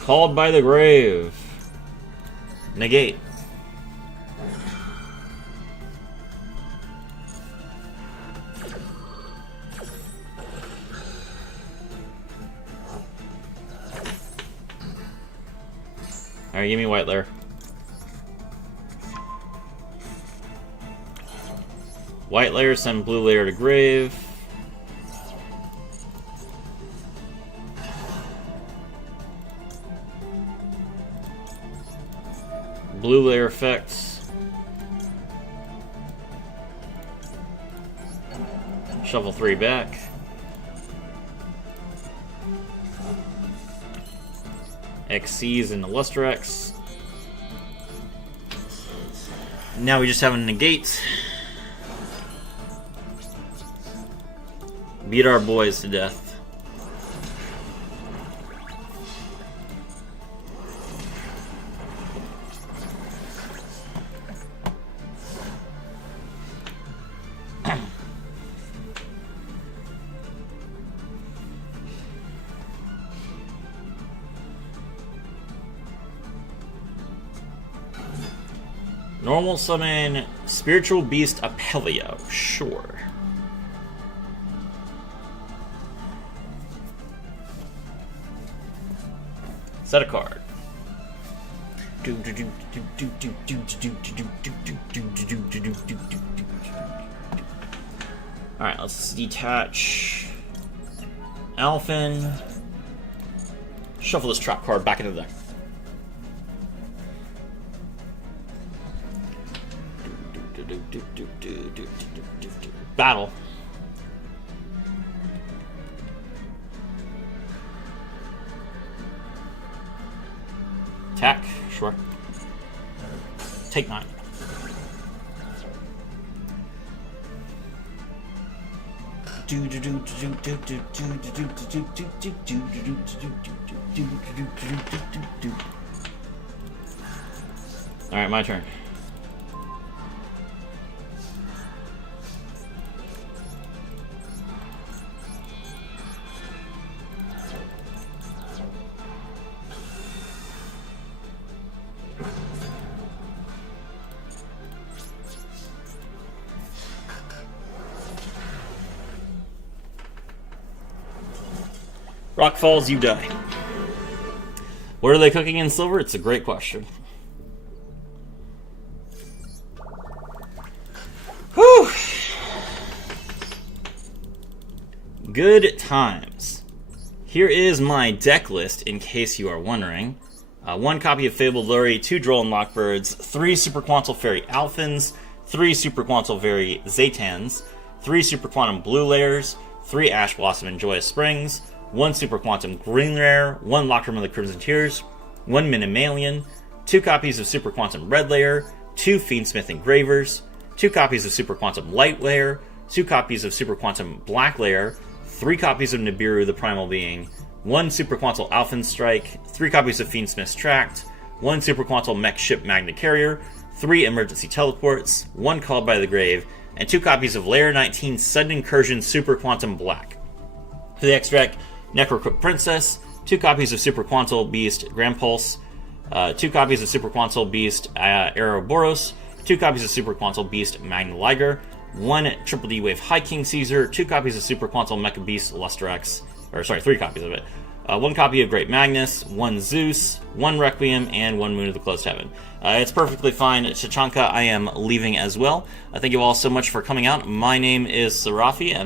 Called by the grave. Negate. Alright, give me white layer. White layer, send blue layer to grave. Blue layer effects. Shuffle 3 back. Xyz into Luster X. Now we just have a negate. Beat our boys to death. Normal summon Spiritual Beast Apelio. Sure. Set a card. Alright, let's detach Alphen. Shuffle this trap card back into the deck. Battle. Attack, sure. Take 9. Alright, my turn. Rock falls, you die. What are they cooking in silver? It's a great question. Whew. Good times. Here is my deck list, in case you are wondering. 1 copy of Fabled Lurry, 2 Droll and Lockbirds, 3 Super Quantal Fairy Alphens, 3 Super Quantal Fairy Zetans, 3 Super Quantum Blue Layers, 3 Ash Blossom and Joyous Springs, 1 Super Quantum Green Rare, 1 Locker Room of the Crimson Tears, 1 Minimalian, 2 copies of Super Quantum Red Layer, 2 Fiendsmith Engravers, 2 copies of Super Quantum Light Layer, 2 copies of Super Quantum Black Layer, 3 copies of Nibiru the Primal Being, 1 Super Quantal Alphen Strike, 3 copies of Fiendsmith's Tract, 1 Super Quantal Mech Ship Magna Carrier, 3 Emergency Teleports, 1 Called by the Grave, and 2 copies of Layer 19 Sudden Incursion Super Quantum Black. For the extract, Necrocook Princess, 2 copies of Super Quantal Beast Grand Pulse, 2 copies of Super Quantal Beast Ouroboros, 2 copies of Super Quantal Beast Magna Liger, 1 Triple D Wave High King Caesar, 2 copies of Super Quantal Mecha Beast Lustrax, 3 copies of it, 1 copy of Great Magnus, 1 Zeus, 1 Requiem, and 1 Moon of the Closed Heaven. It's perfectly fine. Chachanka, I am leaving as well. Thank you all so much for coming out. My name is Serafi, and